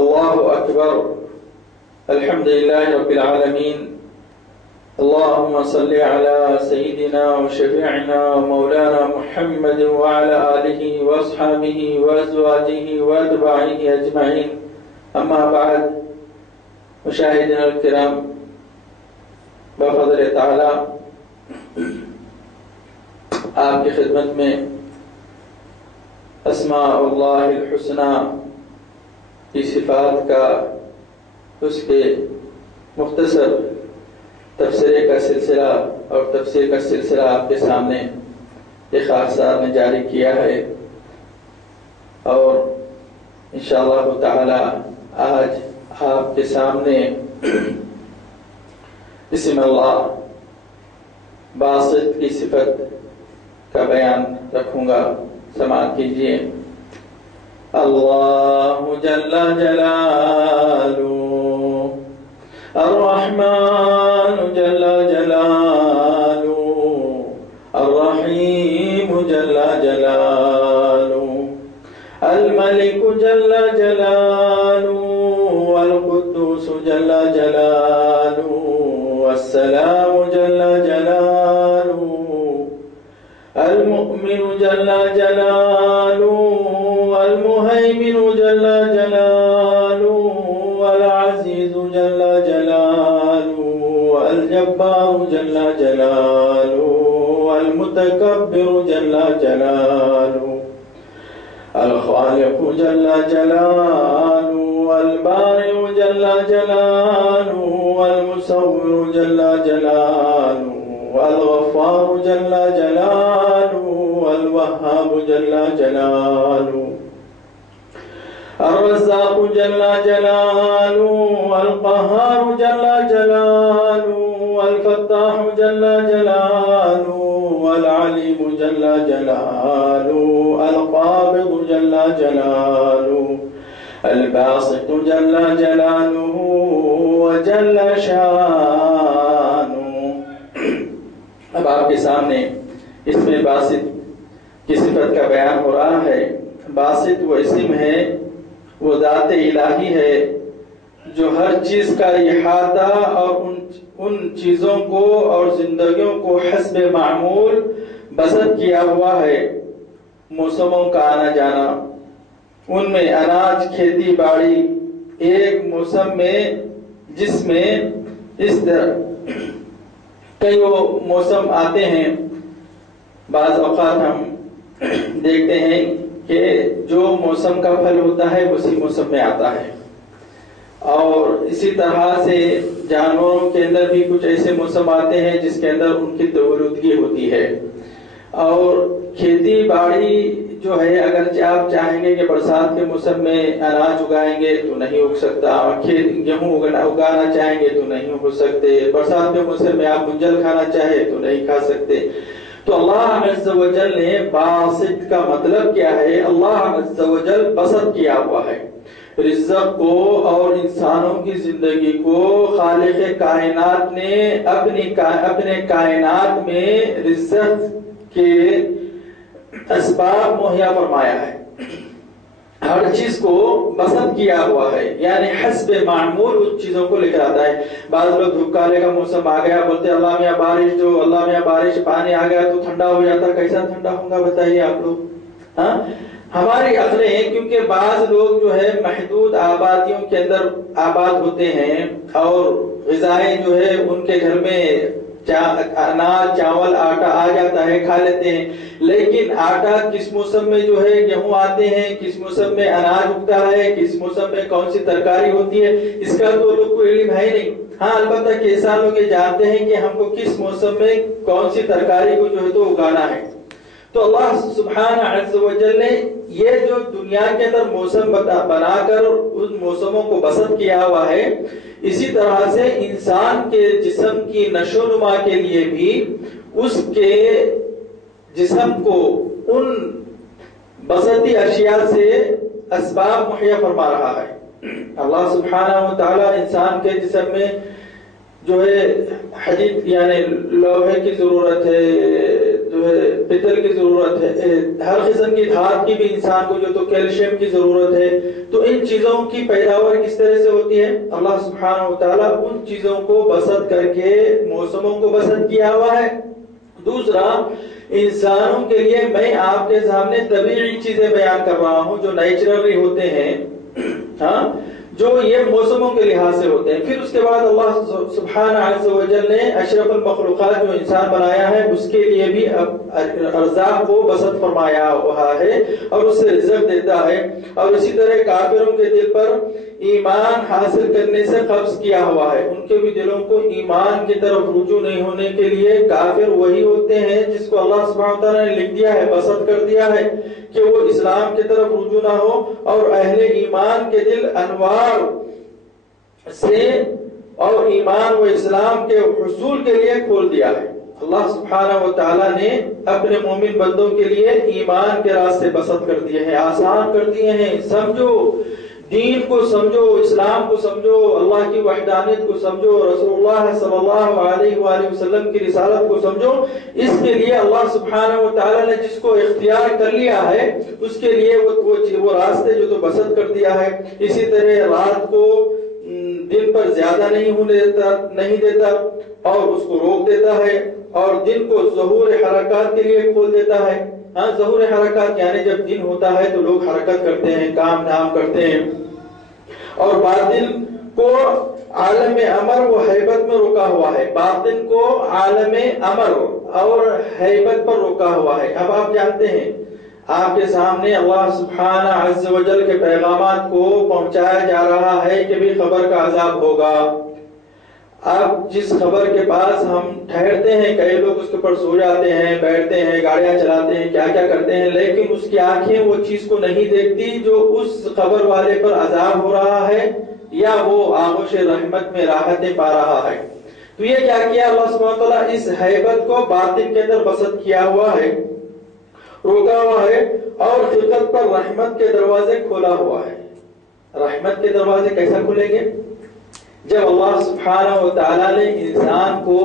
الله أكبر. الحمد لله رب العالمين. اللهم صل على سيدنا وشفيعنا ومولانا محمد وعلى آله وأصحابه وأزواجه وأتباعه أجمعين. أما بعد، مشاهدينا الكرام، بفضل تعالی آپ کی خدمت میں اسماء اللہ الحسنى کی صفات کا اس کے مختصر تفسیر کا سلسلہ اور تفسیر کا سلسلہ آپ کے سامنے ایک خاص صاحب نے جاری کیا ہے، اور انشاءاللہ تعالی آج آپ کے سامنے اسم اللہ باسط کی صفت کا بیان رکھوں گا. سماعت کیجیے. اللہ جل جلالہ الرحمن جل جلالہ الرحیم جل جلالہ الملک جل جلالہ القدوس جل جلالہ السلام جل جلالہ المؤمن جل جلالہ المہیمن جل جلالہ العزیز جل جلالہ الجبار جل جلالہ المتکبر جل جلالہ الخالق جل جلالہ البارئ جل جلالہ المصور جل جلالہ الغفار جل جلالہ الوهاب جل جلالہ الرزاق جل جلالہ القہار جل جلالہ الفتاح جل جلالہ العلیم جل جلالہ القابض جل جلالہ الباسط جل جلالہ وجل شانہ. اب آپ کے سامنے اس میں باسط کی صفت کا بیان ہو رہا ہے. باسط وہ اسم ہے، وہ ذات الہی ہے جو ہر چیز کا احاطہ اور ان چیزوں کو اور زندگیوں کو حسب معمول بسط کیا ہوا ہے. موسموں کا آنا جانا، ان میں اناج کھیتی باڑی ایک موسم میں، جس میں اس طرح کئی وہ موسم آتے ہیں. بعض اوقات ہم دیکھتے ہیں کہ جو موسم کا پھل ہوتا ہے اسی موسم میں آتا ہے، اور اسی طرح سے جانوروں کے اندر بھی کچھ ایسے موسم آتے ہیں جس کے اندر ان کی تولدگی ہوتی ہے. اور کھیتی باڑی جو ہے، اگر آپ چاہیں گے کہ برسات کے موسم میں اناج اگائیں گے تو نہیں اگ سکتا، گیہوں اگانا چاہیں گے تو نہیں اگ سکتے، برسات کے موسم میں آپ منجل کھانا چاہے تو نہیں کھا سکتے. تو اللہ عز و جل نے باسط کا مطلب کیا ہے؟ اللہ عز و جل بسط کیا ہوا ہے رزق کو اور انسانوں کی زندگی کو. خالق کائنات نے اپنے کائنات میں رزق کے اسباب مہیا فرمایا ہے، ہر چیز کو بسط کیا ہوا ہے، یعنی حسب معمول ان چیزوں کو لے کر آتا ہے. بعض لوگ دھوپکالے کا موسم آ گیا بولتے اللہ میاں بارش پانی آ گیا تو ٹھنڈا ہو جاتا. کیسا ٹھنڈا ہوگا بتائیے آپ لوگ؟ ہاں، ہماری عقلیں، کیونکہ بعض لوگ جو ہے محدود آبادیوں کے اندر آباد ہوتے ہیں اور غذائیں جو ہے ان کے گھر میں اناج چاول آٹا آ جاتا ہے، کھا لیتے ہیں. لیکن آٹا کس موسم میں جو ہے گیہوں آتے ہیں، کس موسم میں اناج اگتا ہے، کس موسم میں کون سی ترکاری ہوتی ہے، اس کا تو لوگ کو علم ہے نہیں. ہاں، البتہ کسان لوگ یہ جانتے ہیں کہ ہم کو کس موسم میں کون سی ترکاری کو جو ہے تو اگانا ہے. تو اللہ سبحانہ عز و جل نے یہ جو دنیا کے اندر موسم بنا کر ان موسموں کو بسط کیا ہوا ہے، اسی طرح سے انسان کے جسم کی نشو و نما کے لیے بھی اس کے جسم کو ان بسطی اشیاء سے اسباب مہیا فرما رہا ہے. اللہ سبحانہ و تعالی انسان کے جسم میں جو ہے حدید یعنی لوہے کی ضرورت ہے، جو جو ہے پتل کی ضرورت ہے، ہر قسم کی دھات کی بھی انسان کو جو تو کیلشیم کی ضرورت ہے. تو ان چیزوں کی پیداوار کس طرح سے ہوتی ہے؟ اللہ سبحانہ و تعالیٰ ان چیزوں کو بسط کر کے موسموں کو بسط کیا ہوا ہے. دوسرا، انسانوں کے لیے میں آپ کے سامنے طبیعی چیزیں بیان کر رہا ہوں جو نیچرلی ہوتے ہیں، ہاں، جو یہ موسموں کے لحاظ سے ہوتے ہیں. پھر اس کے بعد اللہ سبحانہ عز و جل نے اشرف المخلوقات جو انسان بنایا ہے اس کے لیے بھی ارزاق کو بسط فرمایا ہوا ہے اور اس سے رزق دیتا ہے. اور اسی طرح کافروں کے دل پر ایمان حاصل کرنے سے قبض کیا ہوا ہے. ان کے بھی دلوں کو ایمان کی طرف رجوع نہیں ہونے کے لیے کافر وہی ہوتے ہیں جس کو اللہ سبحانہ وتعالیٰ نے لکھ دیا ہے، بسط کر دیا ہے کہ وہ اسلام کی طرف رجوع نہ ہو، اور اہل ایمان کے دل انوار سے اور ایمان و اسلام کے حصول کے لیے کھول دیا ہے. اللہ سبحانہ و تعالیٰ نے اپنے مومن بندوں کے لیے ایمان کے راستے بسط کر دیے ہیں، آسان کر دیے ہیں. سمجھو، دین کو سمجھو، اسلام کو سمجھو، اللہ کی وحدانیت کو سمجھو، رسول اللہ صلی اللہ علیہ وآلہ وسلم کی رسالت کو سمجھو. اس کے لیے اللہ سبحانہ و تعالیٰ نے جس کو اختیار کر لیا ہے اس کے لیے وہ راستے جو تو بسط کر دیا ہے. اسی طرح رات کو دن پر زیادہ نہیں دیتا اور اس کو روک دیتا ہے، اور دن کو ظہور حرکات کے لیے کھول دیتا ہے. ہاں، ظہور حرکات یعنی جب دن ہوتا ہے تو لوگ حرکت کرتے ہیں، کام دھام کرتے ہیں، اور باطن کو عالم امر و حیبت میں روکا ہوا ہے. باطن کو عالم امر اور حیبت پر روکا ہوا ہے. اب آپ جانتے ہیں آپ کے سامنے اللہ سبحانہ عز و جل کے پیغامات کو پہنچایا جا رہا ہے کہ بھی خبر کا عذاب ہوگا. اب جس خبر کے پاس ہم ٹھہرتے ہیں، کئی لوگ اس کے اوپر سو جاتے ہیں، بیٹھتے ہیں، گاڑیاں چلاتے ہیں، کیا کیا کرتے ہیں، لیکن اس کی آنکھیں وہ چیز کو نہیں دیکھتی جو اس خبر والے پر عذاب ہو رہا ہے یا وہ آغوش رحمت میں راحتیں پا رہا ہے. تو یہ کیا کیا اللہ سبحانہ وتعالیٰ؟ اس حیبت کو باطن کے اندر بسط کیا ہوا ہے، روکا ہوا ہے، اور خلقت پر رحمت کے دروازے کھولا ہوا ہے. رحمت کے دروازے کیسا کھلیں گے؟ جب اللہ سبحانہ و تعالیٰ نے انسان کو،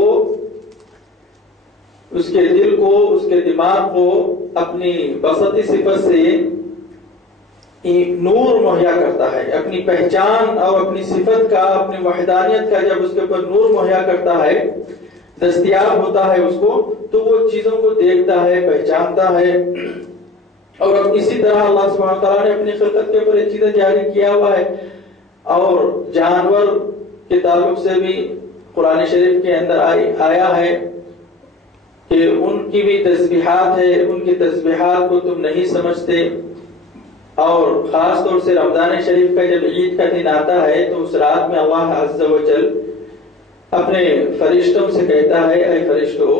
اس کے دل کو، اس کے دماغ کو اپنی بسطی صفت سے نور مہیا کرتا ہے، اپنی پہچان اور اپنی صفت کا، اپنی وحدانیت کا جب اس کے اوپر نور مہیا کرتا ہے، دستیاب ہوتا ہے اس کو، تو وہ چیزوں کو دیکھتا ہے، پہچانتا ہے. اور اسی طرح اللہ سبحانہ تعالیٰ نے اپنی خلقت کے اوپر یہ چیزیں جاری کیا ہوا ہے. اور جانور کے تعلق سے بھی قرآن شریف کے اندر آیا ہے کہ ان کی بھی تسبیحات ہے، ان کی تسبیحات کو تم نہیں سمجھتے. اور خاص طور سے رمضان شریف کا جب عید کا دن آتا ہے تو اس رات میں اللہ عز و جل اپنے فرشتوں سے کہتا ہے، اے فرشتوں،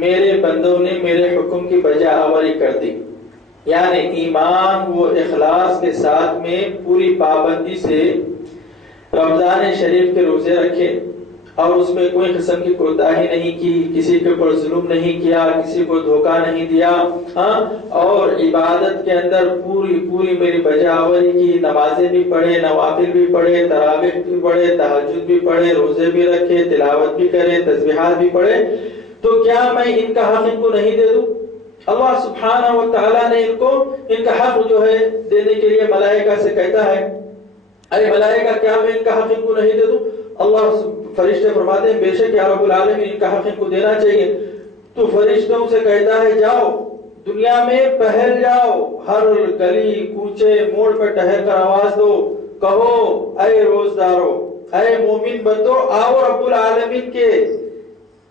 میرے بندوں نے میرے حکم کی بجا آوری کر دی. یعنی ایمان و اخلاص کے ساتھ میں پوری پابندی سے رمضان شریف کے روزے رکھے اور اس میں کوئی قسم کی کوتاہی نہیں کی، کسی کے اوپر ظلم نہیں کیا، کسی کو دھوکہ نہیں دیا، اور عبادت کے اندر پوری میری بجا آوری کی. نمازیں بھی پڑھے، نوافل بھی پڑھے، تراویح بھی پڑھے، تہجد بھی پڑھے، روزے بھی رکھے، تلاوت بھی کرے، تسبیحات بھی پڑھے، تو کیا میں ان کا حق ان کو نہیں دے دوں؟ اللہ سبحانہ و تعالیٰ نے ان کا حق جو ہے دینے کے لیے ملائکہ سے کہتا ہے، اے ملائکہ، کیا میں ان کا حق ان کو نہیں دے دوں؟ اللہ فرشتے فرماتے ہیں، بے شک یا رب العالمین، ان کا حق ان کو دینا چاہیے. تو فرشتوں سے کہتا ہے، جاؤ دنیا میں پہل جاؤ، ہر گلی کوچے موڑ پر ٹہر کر آواز دو، کہو اے روزدارو، اے مومن بندو، آؤ رب العالمین کے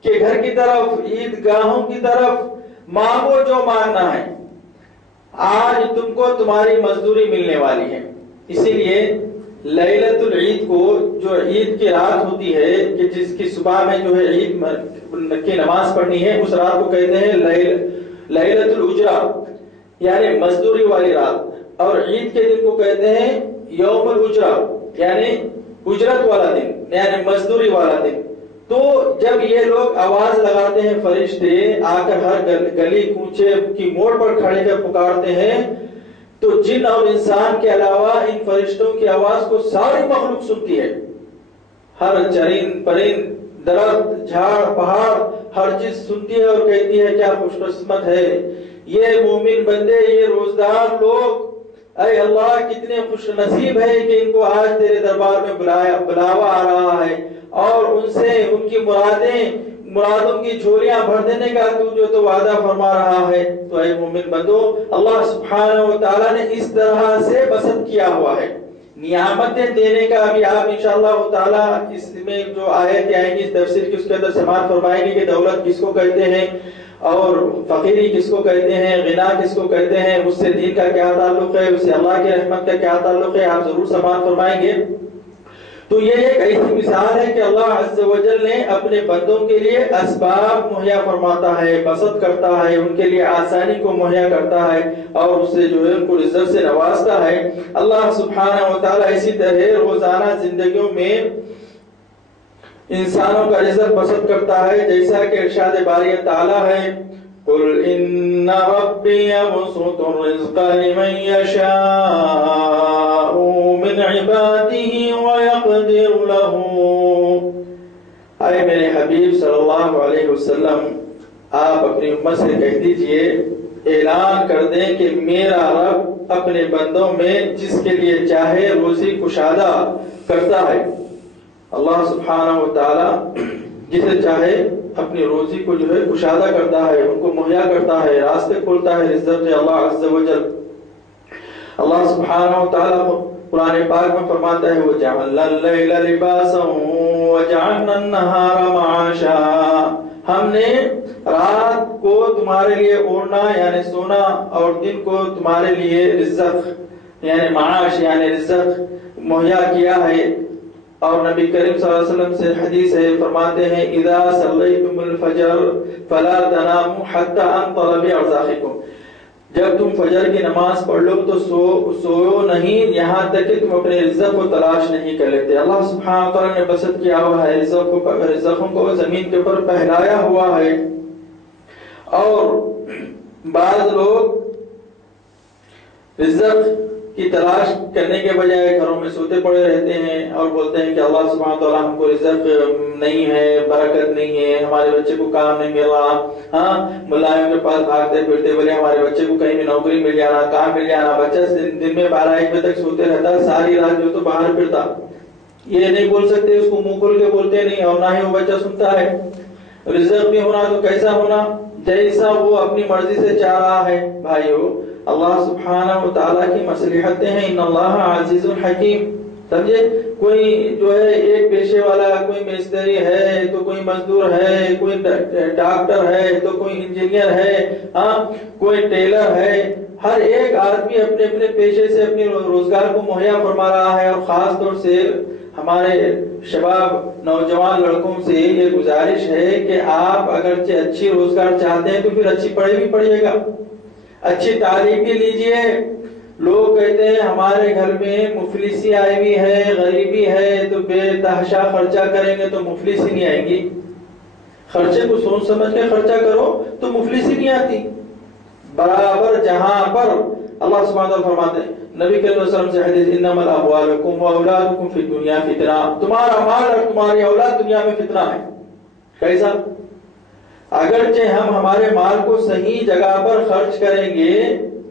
گھر کی طرف، عید گاہوں کی طرف، مانگو جو مانگنا ہے. آج تم کو تمہاری مزدوری ملنے والی ہے. اسی لیے لیلۃ العید کو، جو عید کی رات ہوتی ہے کہ جس کی صبح میں جو ہے عید کی نماز پڑھنی ہے، اس رات کو کہتے ہیں لیلۃ الاجرہ، یعنی مزدوری والی رات. اور عید کے دن کو کہتے ہیں یوم الاجرہ، یعنی اجرت والا دن، یعنی مزدوری والا دن. تو جب یہ لوگ آواز لگاتے ہیں، فرشتے آ کر ہر گلی کوچے کی موڑ پر کھڑے کر پکارتے ہیں، تو جن اور انسان کے علاوہ ان فرشتوں کی آواز کو ساری مخلوق سنتی ہے. ہر چرند پرند، درخت، جھاڑ، پہاڑ، ہر چیز سنتی ہے اور کہتی ہے کیا خوش قسمت ہے یہ مومن بندے، یہ روزدار لوگ، اے اللہ کتنے خوش نصیب ہے کہ ان کو آج تیرے دربار میں بلاوا آ رہا ہے اور ان سے ان کی مرادوں کی جھولیاں بھر دینے کا تو جو تو وعدہ فرما رہا ہے۔ تو اے مومن بندو، اللہ سبحانہ و تعالیٰ نے اس طرح سے بسط کیا ہوا ہے نعمتیں دینے کا۔ ابھی آپ انشاءاللہ تعالیٰ اس میں جو آیت آئیں گی تفسیر کی اس کے اندر سماعت فرمائیں گے کہ دولت کس کو کہتے ہیں اور فقیری کس کو کہتے ہیں، غنا کس کو کہتے ہیں، اس سے دین کا کیا تعلق ہے، اس سے اللہ کی رحمت کا کیا تعلق ہے، آپ ضرور سماعت فرمائیں گے۔ تو یہ ایک ایسی مثال ہے کہ اللہ عز و جل نے اپنے بندوں کے لیے اسباب مہیا فرماتا ہے، بسط کرتا ہے، ان کے لیے آسانی کو مہیا کرتا ہے اور اس سے جو ہے ان کو رزق سے نوازتا ہے۔ اللہ سبحانہ و تعالیٰ اسی طرح روزانہ زندگیوں میں انسانوں کا رزق بسط کرتا ہے، جیسا کہ ارشاد باری تعالیٰ ہے قُلْ إِنَّ رَبِّي يَبْسُطُ الرِّزْقَ لِمَن يَشَاءُ مِنْ عِبَادِهِ وَيَقْدِرُ لَهُ۔ اے میرے حبیب صلی اللہ علیہ وسلم، آپ اپنی امت سے کہہ دیجئے، اعلان کر دیں کہ میرا رب اپنے بندوں میں جس کے لیے چاہے روزی کشادہ کرتا ہے۔ اللہ سبحانہ و تعالی جسے چاہے اپنی روزی کو جو ہے کشادہ کرتا ہے، ان کو مہیا کرتا ہے، راستے کھولتا ہے رزق سے اللہ عز و جل۔ اللہ سبحانہ و تعالی قرآن پاک میں فرماتا ہے وَجَعَلْنَا اللَّيْلَ لِبَاسًا وَجَعَلْنَا النَّهَارَ مَعَاشًا، ہم نے رات کو تمہارے لیے اوڑھنا یعنی سونا اور دن کو تمہارے لیے رزق یعنی معاش یعنی رزق مہیا کیا ہے۔ اور نبی کریم صلی اللہ علیہ وسلم سے حدیث ہے، فرماتے ہیں اذا صلیتم الفجر فلا تناموا حتى انطلب ارزاقکم، جب تم فجر کی نماز پڑھ لو تو سوؤ نہیں یہاں تک کہ تم اپنے رزق کو تلاش نہیں کر لیتے۔ اللہ سبحانہ وتعالی نے بسط کیا ہوا ہے، رزقوں کو زمین کے اوپر پھیلایا ہوا ہے، اور بعض لوگ رزق کی تلاش کرنے کے بجائے گھروں میں سوتے پڑے رہتے ہیں اور بولتے ہیں کہ اللہ سبحانہ وتعالی ہم کو رزق نہیں ہے، برکت نہیں ہے، ہمارے بچے کو کام نہیں مل رہا، ہاں ملائم کے پاس بھاگتے پھرتے بولے ہمارے بچے کو کہیں بھی نوکری مل جانا، کام مل جانا، بچہ دن میں 12-1 بجے تک سوتے رہتا، ساری رات جو تو باہر پھرتا، یہ نہیں بول سکتے، اس کو منہ کھول کے بولتے نہیں اور نہ ہی وہ بچہ سنتا ہے۔ رزق بھی ہونا تو کیسا ہونا، جیسا وہ اپنی مرضی سے چاہ رہا ہے۔ بھائیو اللہ سبحانہ و تعالیٰ کی مصلحتیں ہیں، ان اللہ عزیز الحکیم، سمجھے؟ کوئی جو ہے ایک پیشے والا، کوئی مستری ہے تو کوئی مزدور ہے، کوئی ڈاکٹر ہے تو کوئی انجینئر ہے، ہاں کوئی ٹیلر ہے، ہر ایک آدمی اپنے اپنے پیشے سے اپنے روزگار کو مہیا فرما رہا ہے۔ اور خاص طور سے ہمارے شباب نوجوان لڑکوں سے یہ گزارش ہے کہ آپ اگرچہ اچھی روزگار چاہتے ہیں تو پھر اچھی پڑھے بھی پڑھیے گا، اچھی تعلیم بھی لیجئے۔ لوگ کہتے ہیں ہمارے گھر میں مفلسی آئی ہوئی ہے، غریبی ہے، تو بے تحاشا خرچہ کریں گے تو مفلسی نہیں آئے گی۔ خرچے کو سوچ سمجھ کے خرچہ کرو تو مفلسی نہیں آتی۔ برابر جہاں پر اللہ سبحانہ وتعالی فرماتے ہیں نبی کریم صلی اللہ علیہ وسلم سے حدیث انما اموالکم واولادکم فی الدنیا فتنہ، تمہارا مال اور تمہاری اولاد دنیا میں فتنہ ہے۔ کیسا؟ اگرچہ ہم ہمارے مال کو صحیح جگہ پر خرچ کریں گے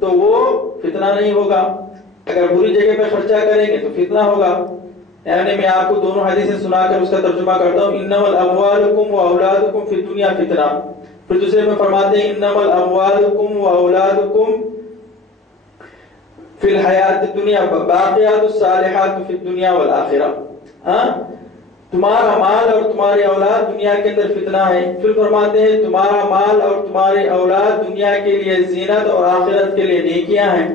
تو وہ فتنہ نہیں ہوگا، اگر بری جگہ پہ خرچہ کریں گے تو فتنہ ہوگا۔ یعنی میں آپ کو دونوں حدیثیں سنا کر اس کا ترجمہ کرتا ہوں، انما اموالکم واولادکم فی الدنیا فتنہ، پھر دوسرے میں فرماتے ہیں انما اموالکم واولادکم فی الحیات الدنیا باقیات الصالحات فی الدنیا والآخرہ، ہاں تمہارا مال اور تمہاری اولاد دنیا کے اندر فتنہ ہے۔ پھر فرماتے ہیں تمہارا مال اور تمہاری اولاد دنیا کے لیے زینت اور آخرت کے لیے نیکیاں ہیں۔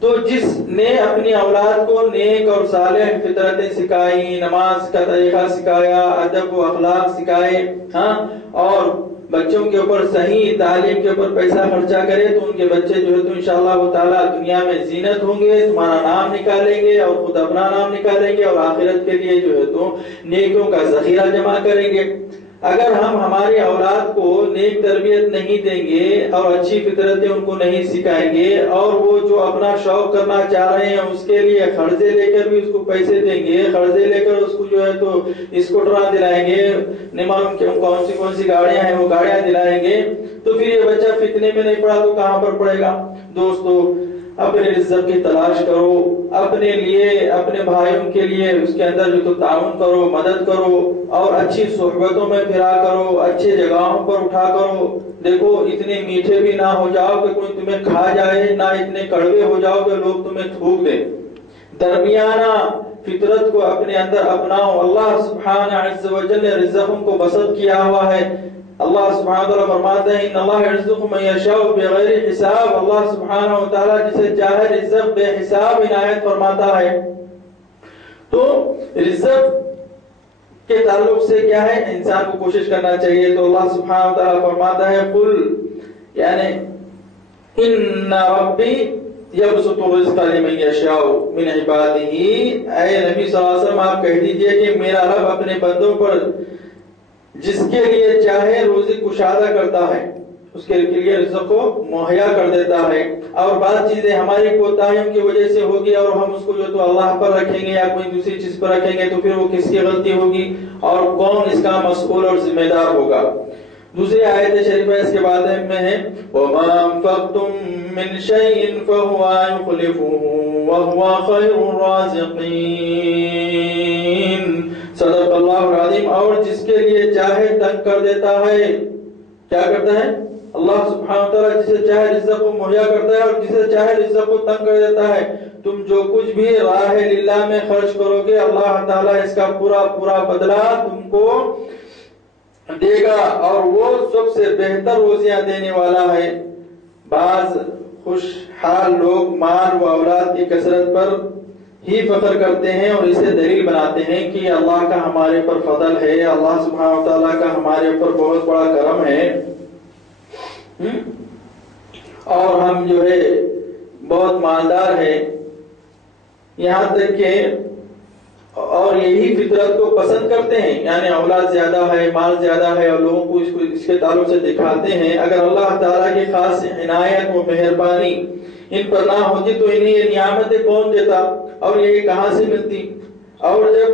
تو جس نے اپنی اولاد کو نیک اور صالح فطرتیں سکھائی، نماز کا طریقہ سکھایا، ادب و اخلاق سکھائے، ہاں اور بچوں کے اوپر صحیح تعلیم کے اوپر پیسہ خرچہ کرے تو ان کے بچے جو ہے تو انشاءاللہ تعالی دنیا میں زینت ہوں گے، تمہارا نام نکالیں گے اور خود اپنا نام نکالیں گے اور آخرت کے لیے جو ہے تو نیکیوں کا ذخیرہ جمع کریں گے۔ اگر ہم ہماری اولاد کو نیک تربیت نہیں دیں گے اور اچھی فطرتیں ان کو نہیں سکھائیں گے اور وہ جو اپنا شوق کرنا چاہ رہے ہیں اس کے لیے قرضے لے کر بھی اس کو پیسے دیں گے، قرضے لے کر اس کو جو ہے تو اسکوٹر دلائیں گے، نہیں معلوم کہ کون سی گاڑیاں ہیں وہ گاڑیاں دلائیں گے، تو پھر یہ بچہ فتنے میں نہیں پڑا تو کہاں پر پڑے گا؟ دوستو اپنے رزق کی تلاش کرو، اپنے لیے اپنے بھائیوں کے لیے اس کے اندر جو تو تعاون کرو، مدد کرو اور اچھی صحبتوں میں پھرا کرو، اچھے جگہوں پر اٹھا کرو۔ دیکھو اتنے میٹھے بھی نہ ہو جاؤ کہ کوئی تمہیں کھا جائے، نہ اتنے کڑوے ہو جاؤ کہ لوگ تمہیں تھوک دیں۔ درمیانہ فطرت کو اپنے اندر اپناؤ۔ اللہ سبحانہ عز و جل نے رزقوں کو بسط کیا ہوا ہے۔ اللہ سبحانہ وتعالی فرماتا ہے ان اللہ یرزق من یشاء بغیر حساب، اللہ سبحانہ وتعالی جسے چاہے رزق بے حساب عنایت فرماتا ہے۔ تو رزق کے تعلق سے کیا ہے، انسان کو کوشش کرنا چاہیے۔ تو اللہ سبحانہ وتعالی فرماتا ہے قل یعنی ان ربی یبسط الرزق لمن یشاء من عبادہ، اے نبی صلی اللہ علیہ وسلم آپ کہہ دیجئے کہ میرا رب اپنے بندوں پر جس کے لیے چاہے روزی کشادہ کرتا ہے، اس کے لیے رزق کو مہیا کر دیتا ہے۔ اور بعض چیزیں ہماری کوتاہیوں کی وجہ سے ہوگی اور ہم اس کو جو تو اللہ پر رکھیں گے یا کوئی دوسری چیز پر رکھیں گے تو پھر وہ کس کی غلطی ہوگی اور کون اس کا مسئول اور ذمہ دار ہوگا؟ دوسری آیت شریفہ اس کے بعد میں ہے وَمَا أَنفَقْتُم مِّن شَيْءٍ فَهُوَ يُخْلِفُهُ وَهُوَ خَيْرُ الرَّازِقِينَ۔ صدق اللہ العظیم۔ اور جس کے لیے چاہے تنگ کر دیتا ہے، کیا کرتا ہے؟ اللہ سبحانہ وتعالی جسے چاہے رزق کو مہیا کرتا ہے اور جسے چاہے رزق کو تنگ کر دیتا ہے۔ تم جو کچھ بھی راہ للہ میں خرچ کرو گے اللہ تعالیٰ اس کا پورا بدلہ تم کو دے گا اور وہ سب سے بہتر روزیاں دینے والا ہے۔ بعض خوشحال لوگ مال و اولاد کی کثرت پر ہی فخر کرتے ہیں اور اسے دلیل بناتے ہیں کہ اللہ کا ہمارے پر فضل ہے، اللہ سبحانہ وتعالیٰ کا ہمارے اوپر بہت بڑا کرم ہے اور ہم جو ہے بہت مالدار ہیں، یہاں تک کہ اور یہی فطرت کو پسند کرتے ہیں، یعنی اولاد زیادہ ہے، مال زیادہ ہے اور لوگوں کو اس کے تعلق سے دکھاتے ہیں۔ اگر اللہ تعالیٰ کی خاص عنایت و مہربانی ان پر نہ ہوتی تو انہیں یہ نعمتیں کون دیتا اور یہ کہاں سے ملتی؟ اور جب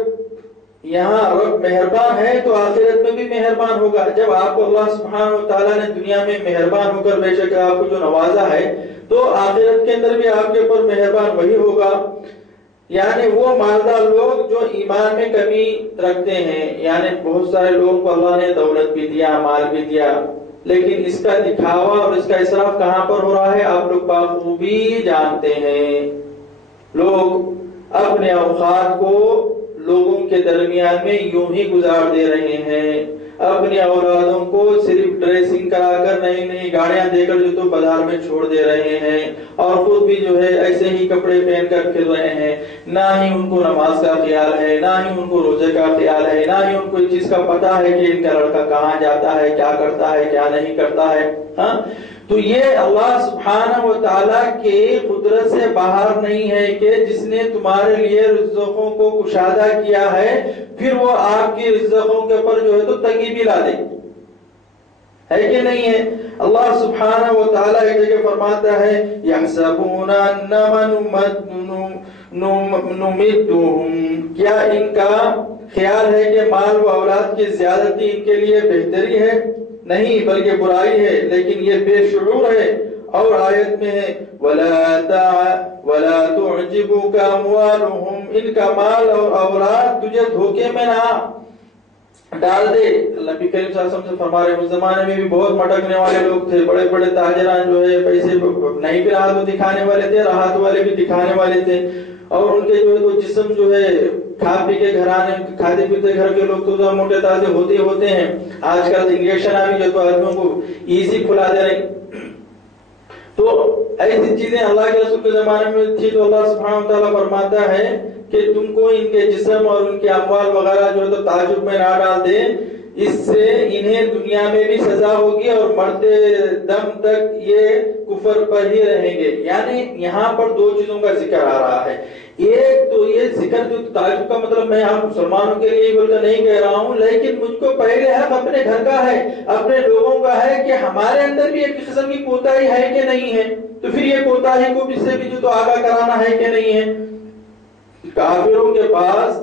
یہاں رب مہربان ہے تو آخرت میں بھی مہربان ہوگا۔ جب آپ کو اللہ سبحانہ وتعالیٰ نے دنیا میں مہربان ہو کر بے شک آپ کو جو نوازا ہے تو آخرت کے اندر بھی آپ کے اوپر مہربان وہی ہوگا۔ یعنی وہ مالدار لوگ جو ایمان میں کمی رکھتے ہیں، یعنی بہت سارے لوگوں کو اللہ نے دولت بھی دیا، مال بھی دیا، لیکن اس کا دکھاوا اور اس کا اسراف کہاں پر ہو رہا ہے آپ لوگ بخوبی جانتے ہیں۔ لوگ اپنے اوقات کو لوگوں کے درمیان میں یوں ہی گزار دے رہے ہیں، اپنی اولادوں کو صرف ڈریسنگ کرا کر نئی گاڑیاں دے کر جو تو بازار میں چھوڑ دے رہے ہیں اور خود بھی جو ہے ایسے ہی کپڑے پہن کر پھر رہے ہیں۔ نہ ہی ان کو نماز کا خیال ہے، نہ ہی ان کو روزے کا خیال ہے، نہ ہی ان کو اس چیز کا پتہ ہے کہ ان کا لڑکا کہاں جاتا ہے، کیا کرتا ہے، کیا نہیں کرتا ہے۔ ہاں تو یہ اللہ سبحانہ وتعالیٰ کے قدرت سے باہر نہیں ہے کہ جس نے تمہارے لیے رزقوں کو کشادہ کیا ہے پھر وہ آپ کی رزقوں کے اوپر جو ہے تو تنگی بھی لا دے، ہے کہ نہیں ہے؟ اللہ سبحانہ وتعالیٰ ایک جگہ فرماتا ہے یحسبون انما نمدهم، کیا ان کا خیال ہے کہ مال و اولاد کی زیادتی ان کے لیے بہتری ہے؟ نہیں بلکہ برائی ہے، لیکن یہ بے شعور ہے۔ اور آیت میں ہے وَلَا تُعْجِبُكَ أَمْوَالُهُمْ، ان کا مال اور اولاد تجھے دھوکے میں نہ ڈال دے۔ اللہ نبی کریم صلی اللہ علیہ وسلم سے فرما رہے ہیں اس زمانے میں بھی بہت مٹکنے والے لوگ تھے، بڑے بڑے تاجران جو ہے پیسے نہیں بھی رہا تو دکھانے والے تھے، رہا تو والے بھی دکھانے والے تھے، اور ان کے جو ہے تو جسم جو ہے کھا پی کے گھرانے کھاتے پیتے گھر کے لوگ تو موٹے تازے ہوتے ہیں۔ آج کل انجیکشن آ بھی جو تو آدمیوں کو ایزی کھلا دے رہے ہیں۔ تو ایسی چیزیں اللہ کے رسول کے زمانے میں تھی تو اللہ سبحانہ وتعالیٰ فرماتا ہے کہ تم کو ان کے جسم اور ان کے اموال وغیرہ جو ہے تو تعجب میں نہ ڈال دے اس سے انہیں دنیا میں بھی سزا ہوگی اور مرتے دم تک یہ کفر پر ہی رہیں گے. یعنی یہاں پر دو چیزوں کا ذکر آ رہا ہے. ایک تو یہ ذکر جو تعجب کا مطلب میں آپ مسلمانوں کے لیے بول کر نہیں کہہ رہا ہوں، لیکن مجھ کو پہلے حق اپنے گھر کا ہے، اپنے لوگوں کا ہے کہ ہمارے اندر بھی ایک قسم کی کوتاہی ہے کہ نہیں ہے. تو پھر یہ کوتاہی کو اس سے بھی جو تو آگاہ کرانا ہے کہ نہیں ہے. کافروں کے پاس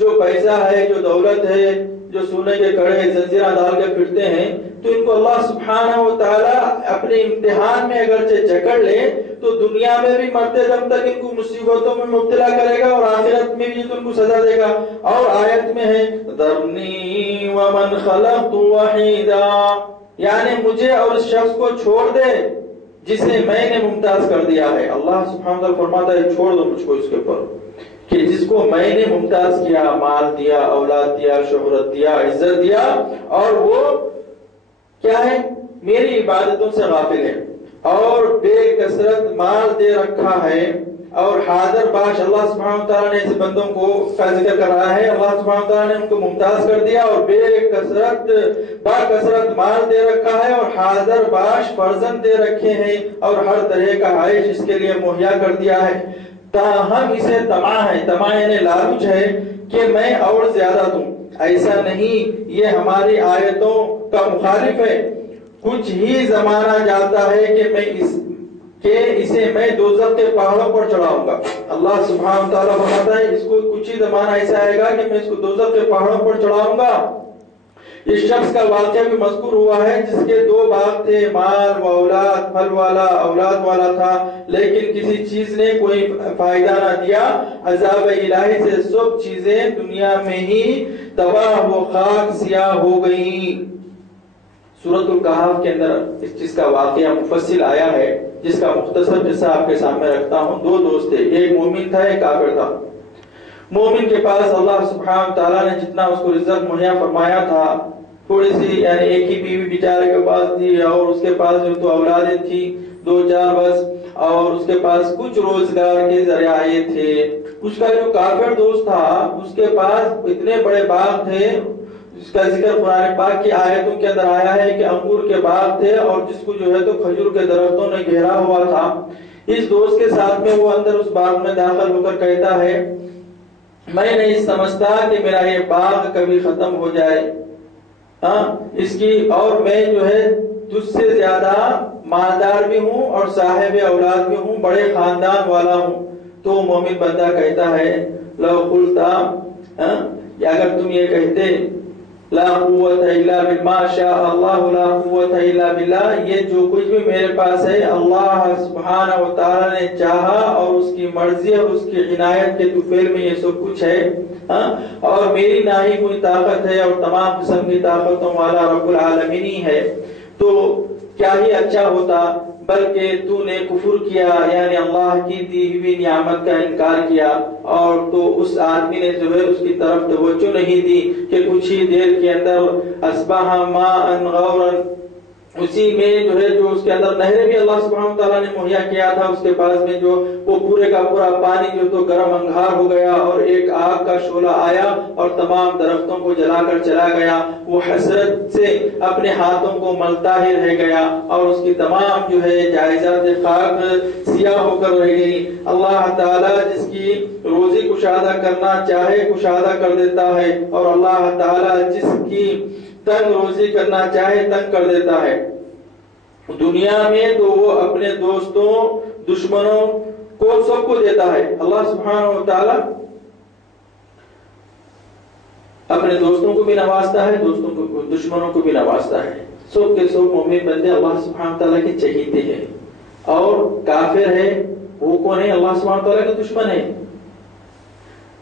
جو پیسہ ہے، جو دولت ہے، جو سونے کے کڑے زنجیریں ڈال کے پھرتے ہیں، تو ان کو اللہ سبحانہ و تعالیٰ اپنے امتحان میں اگرچہ جکڑ لے تو دنیا میں بھی مرتے دم تک ان کو مصیبتوں میں مبتلا کرے گا اور آخرت میں بھی ان کو سزا دے گا. اور آیت میں ہے ذرنی ومن خلقت وحیدا، یعنی مجھے اور اس شخص کو چھوڑ دے جسے میں نے ممتاز کر دیا ہے. اللہ سبحانہ و تعالیٰ فرماتا ہے چھوڑ دو مجھ کو اس کے اوپر کہ جس کو میں نے ممتاز کیا، مال دیا، اولاد دیا، شہرت دیا، عزت دیا، اور وہ کیا ہے میری عبادتوں سے غافل ہے اور بے کثرت مال دے رکھا ہے. اور حاضر باش اللہ سبحانہ وتعالیٰ نے اس بندوں کو کا ذکر کر رہا ہے. اللہ سبحانہ وتعالیٰ نے ان کو ممتاز کر دیا اور بے کثرت با کثرت مال دے رکھا ہے اور حاضر باش فرزند دے رکھے ہیں اور ہر طرح کا عیش اس کے لیے مہیا کر دیا ہے. تاہم اسے طمع ہے، طمع یعنی لالچ ہے کہ میں اور زیادہ دوں. ایسا نہیں، یہ ہماری آیتوں کا مخالف ہے. کچھ ہی زمانہ جاتا ہے کہ اسے میں دوزخ کے پہاڑوں پر چڑھاؤں گا. اللہ سبحانہ تعالیٰ فرماتا ہے اس کو کچھ ہی زمانہ ایسا آئے گا کہ میں اس کو دوزخ کے پہاڑوں پر چڑھاؤں گا. اس شخص کا واقعہ بھی مذکور ہوا ہے جس کے دو باغ تھے، مال و اولاد، پھل والا اولاد والا تھا، لیکن کسی چیز نے کوئی فائدہ نہ دیا. عذاب الہی سے سب چیزیں دنیا میں ہی تباہ و خاک سیاہ ہو گئیں. سورۃ الکہف کے اندر اس چیز کا واقعہ مفصل آیا ہے جس کا مختصر قصہ آپ کے سامنے رکھتا ہوں. دو دوست تھے، ایک مومن تھا ایک کافر تھا. مومن کے پاس اللہ سبحانہ تعالیٰ نے جتنا اس کو رزق مہیا فرمایا تھا، تھوڑی سی یعنی ایک ہی بیوی بیچارے کے پاس تھی اور اس کے پاس جو تو اولادیں تھی 2-4 بس، اور اس کے پاس کچھ روزگار کے ذرائع تھے. اس کا جو کافر دوست تھا اس کے پاس اتنے بڑے باغ تھے. اس کا ذکر قرآن پاک کی آیتوں کے اندر آیا ہے کہ انگور کے باغ تھے اور جس کو جو ہے تو کھجور کے درختوں نے گھیرا ہوا تھا. اس دوست کے ساتھ میں وہ اندر اس باغ میں داخل ہو کر کہتا ہے میں نہیں سمجھتا کہ میرا یہ باغ کبھی ختم ہو جائے، اس کی، اور میں جو ہے تجھ سے زیادہ مالدار بھی ہوں اور صاحب اولاد بھی ہوں، بڑے خاندان والا ہوں. تو مومن بندہ کہتا ہے لو قلتا، اگر تم یہ کہتے لا قوت الا باللہ ما شاء اللہ لا قوت الا باللہ، یہ جو کچھ بھی میرے پاس ہے اللہ سبحانہ و تعالی نے چاہا اور اس کی مرضی اور اس کی عنایت کے توفیل میں یہ سب کچھ ہے، اور میری نہ ہی کوئی طاقت ہے اور تمام قسم کی طاقتوں والا رب العالمین ہی ہے. تو کیا ہی اچھا ہوتا، بلکہ تو نے کفر کیا یعنی اللہ کی دی ہوئی نعمت کا انکار کیا. اور تو اس آدمی نے جو ہے اس کی طرف توجہ نہیں دی کہ کچھ ہی دیر کے اندر اصبح ماء غورا، اسی میں جو ہے جو اس کے اندر نہریں بھی اللہ سبحانہ تعالیٰ نے مہیا کیا تھا اس کے پاس میں، جو وہ پورے کا پورا پانی جو تو گرم انگار ہو گیا اور ایک آگ کا شعلہ آیا اور تمام درختوں کو جلا کر چلا گیا. وہ حسرت سے اپنے ہاتھوں کو ملتا ہی رہ گیا اور اس کی تمام جو ہے جائیداد خاک سیاہ ہو کر رہ گئی. اللہ تعالیٰ جس کی روزی کشادہ کرنا چاہے کشادہ کر دیتا ہے اور اللہ تعالیٰ جس کی تنگ روزی کرنا چاہے تنگ کر دیتا ہے. دنیا میں تو وہ اپنے دوستوں دشمنوں کو سب کو دیتا ہے. اللہ سبحانہ و تعالی اپنے دوستوں کو بھی نوازتا ہے، دوستوں کو دشمنوں کو بھی نوازتا ہے. سب کے سب مومن بندے اللہ سبحانہ و تعالی کے چہیتے ہیں، اور کافر ہے وہ کون ہے؟ اللہ سبحانہ و تعالی کے دشمن ہے.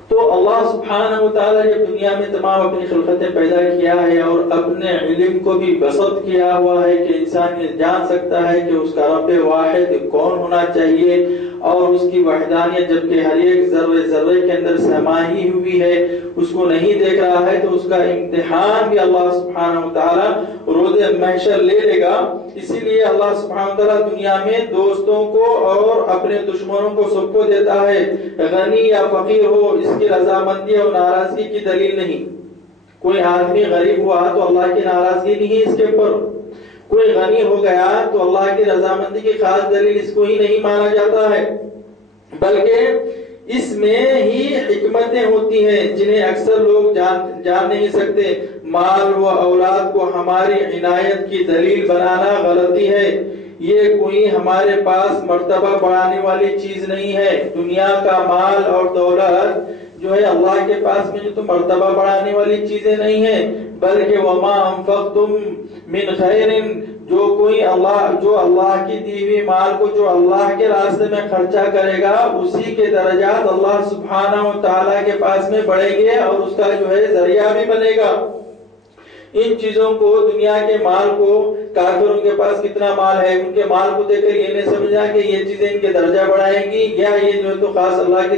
تو اللہ سبحانہ و تعالی جب دنیا میں تمام اپنی خلقتیں پیدا کیا ہے اور اپنے علم کو بھی بسط کیا ہوا ہے کہ انسان یہ جان سکتا ہے کہ اس کا رب واحد کون ہونا چاہیے اور اس کی وحدانیت جبکہ ہر ایک ذرے ذرے کے اندر سمائی ہوئی ہے اس کو نہیں دیکھ رہا ہے، تو اس کا امتحان بھی اللہ سبحانہ و تعالی روز محشر لے لے گا. اسی لیے اللہ سبحانہ و تعالی دنیا میں دوستوں کو اور اپنے دشمنوں کو سب کو دیتا ہے. غنی یا فقیر ہو اس کی رضامندی اور ناراضگی کی دلیل نہیں. کوئی آدمی غریب ہوا تو اللہ کی ناراضگی نہیں اس کے اوپر، کوئی غنی ہو گیا تو اللہ کی رضامندی کی خاص دلیل اس کو ہی نہیں مانا جاتا ہے، بلکہ اس میں ہی حکمتیں ہوتی ہیں جنہیں اکثر لوگ جان نہیں سکتے۔ مال و اولاد کو ہماری عنایت کی دلیل بنانا غلطی ہے، یہ کوئی ہمارے پاس مرتبہ بڑھانے والی چیز نہیں ہے۔ دنیا کا مال اور دولت جو ہے اللہ کے پاس میں جو تو مرتبہ بڑھانے والی چیزیں نہیں ہیں، بلکہ وما انفقتم من خیر، جو اللہ کی دی ہوئی مال کو جو اللہ کے راستے میں خرچہ کرے گا اسی کے درجات اللہ سبحانہ و تعالیٰ کے پاس میں بڑھیں گے اور اس کا جو ہے ذریعہ بھی بنے گا۔ ان چیزوں کو، دنیا کے مال کو، کافروں کے پاس کتنا مال ہے، ان کے مال کو دیکھ کر یہ نہیں سمجھنا کہ یہ چیزیں ان کے درجہ بڑھائیں گی یا یہ جو ہے تو خاص اللہ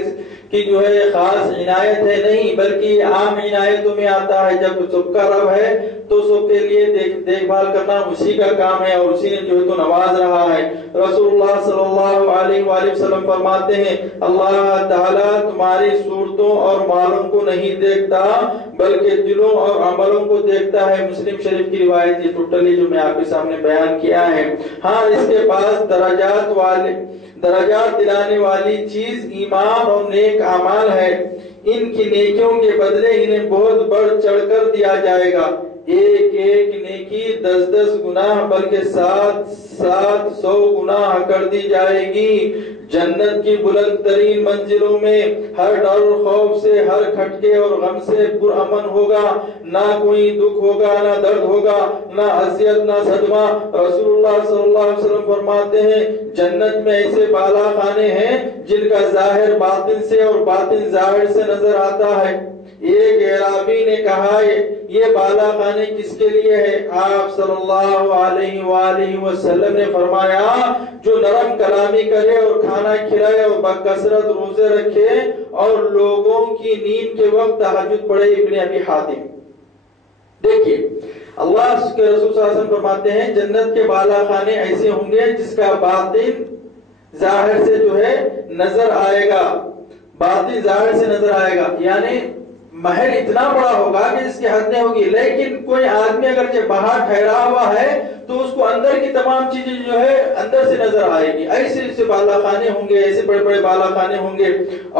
کی جو ہے خاص عنایت ہے، نہیں، بلکہ عام عنایتوں میں آتا ہے۔ جب سب کا رب ہے تو سب کے لیے دیکھ بھال کرنا اسی کا کام ہے اور اسی نے جو ہے تو نواز رہا ہے۔ رسول اللہ صلی اللہ علیہ وآلہ وسلم فرماتے ہیں اللہ تعالیٰ تمہاری صورتوں اور مالوں کو نہیں دیکھتا بلکہ دلوں اور عملوں کو دیکھتا ہے۔ مسلم شریف کی روایت یہ ٹوٹلی جو میں آپ کے سامنے بیان کیا ہے۔ ہاں، اس کے پاس درجات دلانے والی چیز ایمان اور نیک اعمال ہے، ان کی نیکیوں کے بدلے انہیں بہت بڑھ چڑھ کر دیا جائے گا، ایک ایک نیکی 10 گناہ بلکہ 700 گناہ کر دی جائے گی۔ جنت کی بلند ترین منزلوں میں ہر ڈر خوف سے، ہر کھٹکے اور غم سے پرامن ہوگا، نہ کوئی دکھ ہوگا، نہ درد ہوگا، نہ اذیت، نہ صدمہ۔ رسول اللہ صلی اللہ علیہ وسلم فرماتے ہیں جنت میں ایسے بالا خانے ہیں جن کا ظاہر باطن سے اور باطن ظاہر سے نظر آتا ہے۔ ایک اعرابی نے کہا یہ بالا خانے کس کے لیے ہے؟ آپ صلی اللہ علیہ وآلہ وسلم نے فرمایا جو نرم کلامی کرے اور کھانا کھلائے اور بکثرت روزے رکھے اور لوگوں کی نیند کے وقت تہجد پڑھے۔ ابن ابی حاتم۔ دیکھیے اللہ کے رسول صلی اللہ علیہ وسلم فرماتے ہیں جنت کے بالا خانے ایسے ہوں گے جس کا باطن ظاہر سے جو ہے نظر آئے گا، باطن ظاہر سے نظر آئے گا، یعنی محل اتنا بڑا ہوگا کہ اس کی حد نہیں ہوگی، لیکن کوئی آدمی اگر باہر ٹھہرا ہوا ہے تو اس کو اندر کی تمام چیزیں جو ہے اندر سے نظر آئے گی۔ ایسے ایسے بالا خانے ہوں گے، ایسے بڑے بڑے بالا خانے ہوں گے،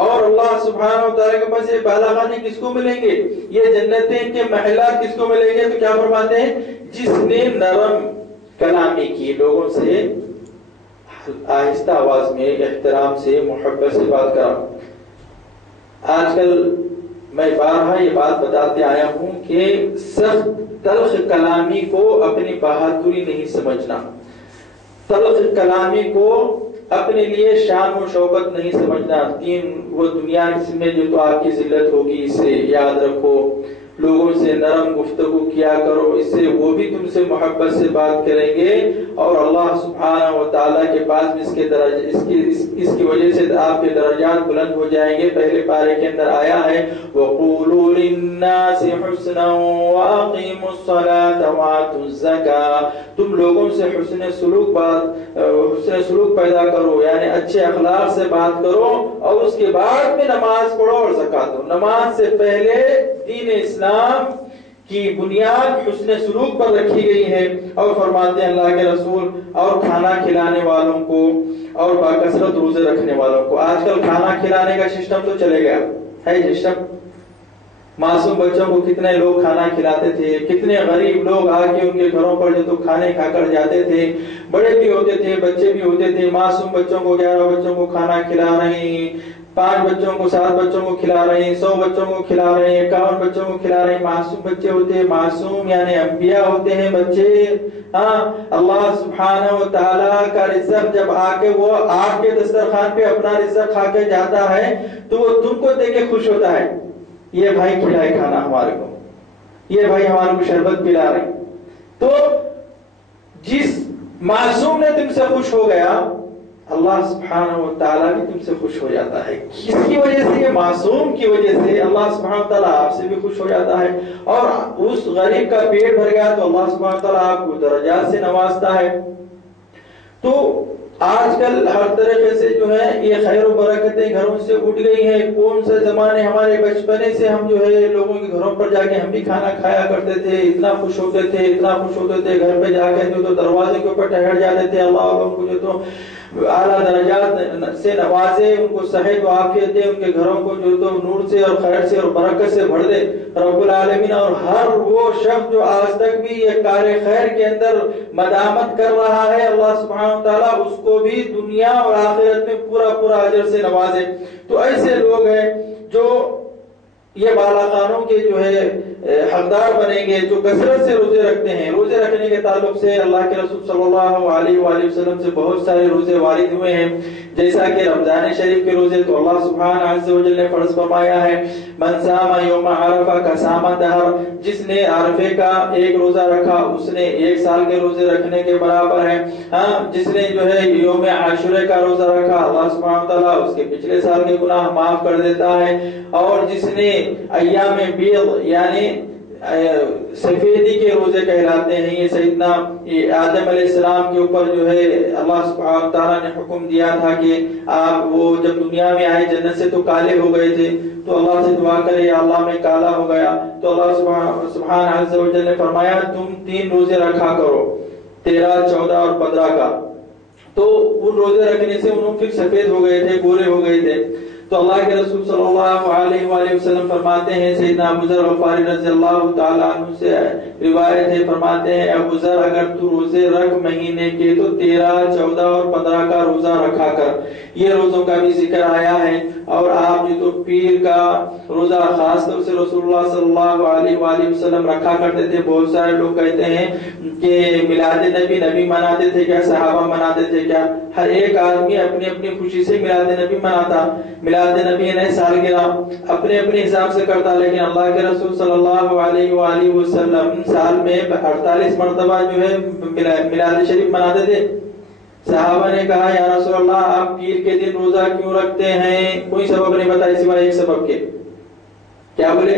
اور اللہ سبحانہ و تعالیٰ کے پاس یہ بالا خانے کس کو ملیں گے؟ یہ جنتیں کے محلات کس کو ملیں گے؟ تو کیا فرماتے ہیں جس نے نرم کلامی کی، لوگوں سے آہستہ آواز میں احترام سے محبت سے بات کرا۔ آج کل میں بارہا یہ بات بتاتے آیا ہوں کہ سخت تلخ کلامی کو اپنی بہادری نہیں سمجھنا، تلخ کلامی کو اپنے لیے شان و شوکت نہیں سمجھنا۔ وہ دنیا میں جو تو آپ کی ذلت ہوگی، اسے یاد رکھو۔ لوگوں سے نرم گفتگو کیا کرو، اس سے وہ بھی تم سے محبت سے بات کریں گے اور اللہ سبحانہ و تعالیٰ کے پاس اس کی وجہ سے آپ کے درجات بلند ہو جائیں گے۔ پہلے پارے کے اندر آیا ہے وَقُولُوا لِلنَّاسِ حُسْنًا وَأَقِيمُوا الصَّلَاةَ وَآتُوا الزَّكَاةَ، تم لوگوں سے حسن سلوک پیدا کرو، یعنی اچھے اخلاق سے بات کرو اور اس کے بعد میں نماز پڑھو اور زکات دو۔ نماز سے پہلے دین اسلام کی بنیاد حسن سلوک پر رکھی گئی ہے، اور فرماتے ہیں اللہ کے رسول اور کھانا کھلانے والوں کو اور باکثرت روزے رکھنے والوں کو۔ آج کل کھانا کھلانے کا سسٹم تو چلے گیا ہے، سسٹم معصوم بچوں کو کتنے لوگ کھانا کھلاتے تھے، کتنے غریب لوگ آ کے ان کے گھروں پر جو تو کھانے کھا کر جاتے تھے، بڑے بھی ہوتے تھے بچے بھی ہوتے تھے، معصوم بچوں کو 11 بچوں کو کھانا کھلا رہے ہیں، 5 بچوں کو 7 بچوں کو کھلا رہے ہیں، 100 بچوں کو کھلا رہے ہیں، 51 بچوں کو کھلا رہے ہیں۔ معصوم بچے ہوتے ہیں، معصوم یعنی انبیاء ہوتے ہیں بچے۔ اللہ سبحانہ و تعالیٰ کا رزق جب آ کے وہ آپ کے دسترخوان پہ اپنا رزق کھا کے جاتا ہے تو وہ تم کو دیکھ کے خوش ہوتا ہے، یہ بھائی کھلائے کھانا ہمارے کو، یہ بھائی ہمارے کو شربت پلا رہے۔ تو جس معصوم نے تم سے خوش ہو گیا اللہ سبحانہ و تعالیٰ بھی تم سے خوش ہو جاتا ہے۔ کس کی وجہ سے؟ یہ معصوم کی وجہ سے اللہ سبحانہ و تعالیٰ آپ سے بھی خوش ہو جاتا ہے، اور اس غریب کا پیٹ بھر گیا تو اللہ سبحانہ و تعالیٰ آپ کو درجات سے نوازتا ہے۔ تو آج کل ہر طریقے سے جو ہے یہ خیر و برکتیں گھروں سے اٹھ گئی ہیں. کون سے زمانے ہمارے بچپنے سے ہم جو ہے لوگوں کے گھروں پر جا کے ہم بھی کھانا کھایا کرتے تھے, اتنا خوش ہوتے تھے, اتنا خوش ہوتے تھے, گھر پہ جا کے جو تو دروازے کے اوپر ٹہر جاتے تھے, اللہ ان کو جو تو اعلیٰ درجات سے نوازے, ان کو صحت و عافیت دے, ان کے گھروں کو جو تو نور سے اور خیر سے اور برکت سے بھر دے رب العالمین. اور ہر وہ شخص جو آج تک بھی یہ کار خیر کے اندر مدامت کر رہا ہے, اللہ سبحانہ وتعالیٰ اس کو بھی دنیا اور آخرت میں پورا پورا اجر سے نوازے. تو ایسے لوگ ہیں جو یہ بالا خانوں کے جو ہے حقدار بنیں گے, جو کثرت سے روزے رکھتے ہیں. روزے رکھنے کے تعلق سے اللہ کے رسول صلی اللہ علیہ وآلہ وسلم سے بہت سارے روزے وارد ہوئے ہیں, جیسا کہ رمضان شریف کے روزے تو اللہ سبحانہ عز و جل نے فرض فرمایا ہے, من صام یوم عرفہ کا صام الدہر, جس نے عرفے کا ایک روزہ رکھا اس نے ایک سال کے روزے رکھنے کے برابر ہے. جس نے جو ہے یوم عاشورہ کا روزہ رکھا, اللہ سبحانہ وتعالیٰ اس کے پچھلے سال کے گناہ معاف کر دیتا ہے. اور جس نے ایام بیض یعنی سفیدی کے روزے کہلاتے ہیں, یہ سیدنا آدم علیہ السلام کے اوپر جو ہے اللہ سبحانہ وتعالیٰ نے حکم دیا تھا کہ آپ وہ جب دنیا میں آئے جنت سے تو کالے ہو گئے تھے, تو اللہ سے دعا کرے یا اللہ میں کالا ہو گیا, تو اللہ سبحانہ عز و جل نے فرمایا تم 3 روزے رکھا کرو, 13, 14 اور 15 کا. تو ان روزے رکھنے سے انہوں پھر سفید ہو گئے تھے, گورے ہو گئے تھے. تو اللہ کے رسول صلی اللہ علیہ وآلہ وسلم فرماتے ہیں, سیدنا ابو ذر غفاری رضی اللہ تعالیٰ عنہ سے روایت ہے, فرماتے ہیں ابو ذر اگر تو روزے رکھ مہینے کے تو 13, 14 اور 15 کا روزہ رکھا کر. یہ روزوں کا بھی ذکر آیا ہے. اور آپ جو تو پیر کا روزہ خاص طور سے رسول اللہ صلی اللہ علیہ وآلہ وسلم رکھا کرتے تھے. بہت سارے لوگ کہتے ہیں کہ میلاد نبی مناتے تھے کیا, صحابہ مناتے تھے کیا؟ ہر ایک آدمی اپنی اپنی خوشی سے میلاد نبی مناتا. میلاد نبی نے سالگرہ اپنے اپنے حساب سے کرتا, لیکن اللہ کے رسول صلی اللہ علیہ وآلہ وسلم سال میں 48 مرتبہ جو ہے میلاد شریف مناتے تھے. صحابہ نے کہا یا رسول اللہ آپ پیر کے دن روزہ کیوں رکھتے ہیں؟ کوئی سبب نہیں بتایا سوائے ایک سبب کے. کیا بولے؟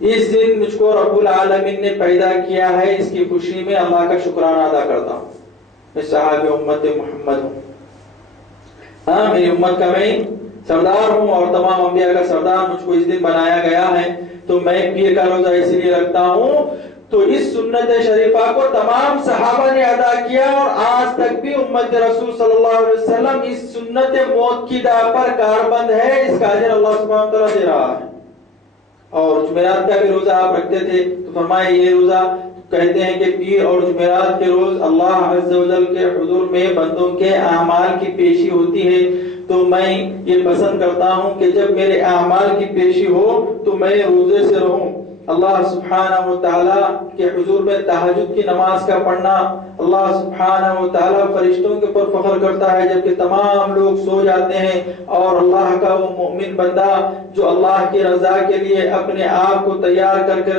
اس دن مجھ کو رب العالمین نے پیدا کیا ہے, اس کی خوشی میں اللہ کا شکرانہ ادا کرتا ہوں. میں صحابہ امت محمد ہوں, میری امت کا میں سردار ہوں اور تمام انبیاء کا سردار مجھ کو اس دن بنایا گیا ہے, تو میں پیر کا روزہ اس لیے رکھتا ہوں. تو اس سنت شریفہ کو تمام صحابہ نے ادا کیا, اور آج تک بھی امت رسول صلی اللہ علیہ وسلم اس سنت موت کی داء پر کاربند ہے. اس کا اجر اللہ سبحانہ وتعالیٰ دے رہا ہے. اور جمعرات کا بھی روزہ آپ رکھتے تھے, تو فرمایا یہ روزہ کہتے ہیں کہ پیر اور جمعرات کے روز اللہ عز و جل کے حضور میں بندوں کے اعمال کی پیشی ہوتی ہے. تو میں یہ پسند کرتا ہوں کہ جب میرے اعمال کی پیشی ہو تو میں روزے سے رہوں. اللہ سبحانہ و تعالیٰ کے حضور میں تہجد کی نماز کا پڑھنا, اللہ سبحانہ و تعالیٰ فرشتوں کے اوپر فخر کرتا ہے جبکہ تمام لوگ سو جاتے ہیں, اور اللہ کا وہ مومن بندہ جو اللہ کی رضا کے لیے اپنے آپ کو تیار کر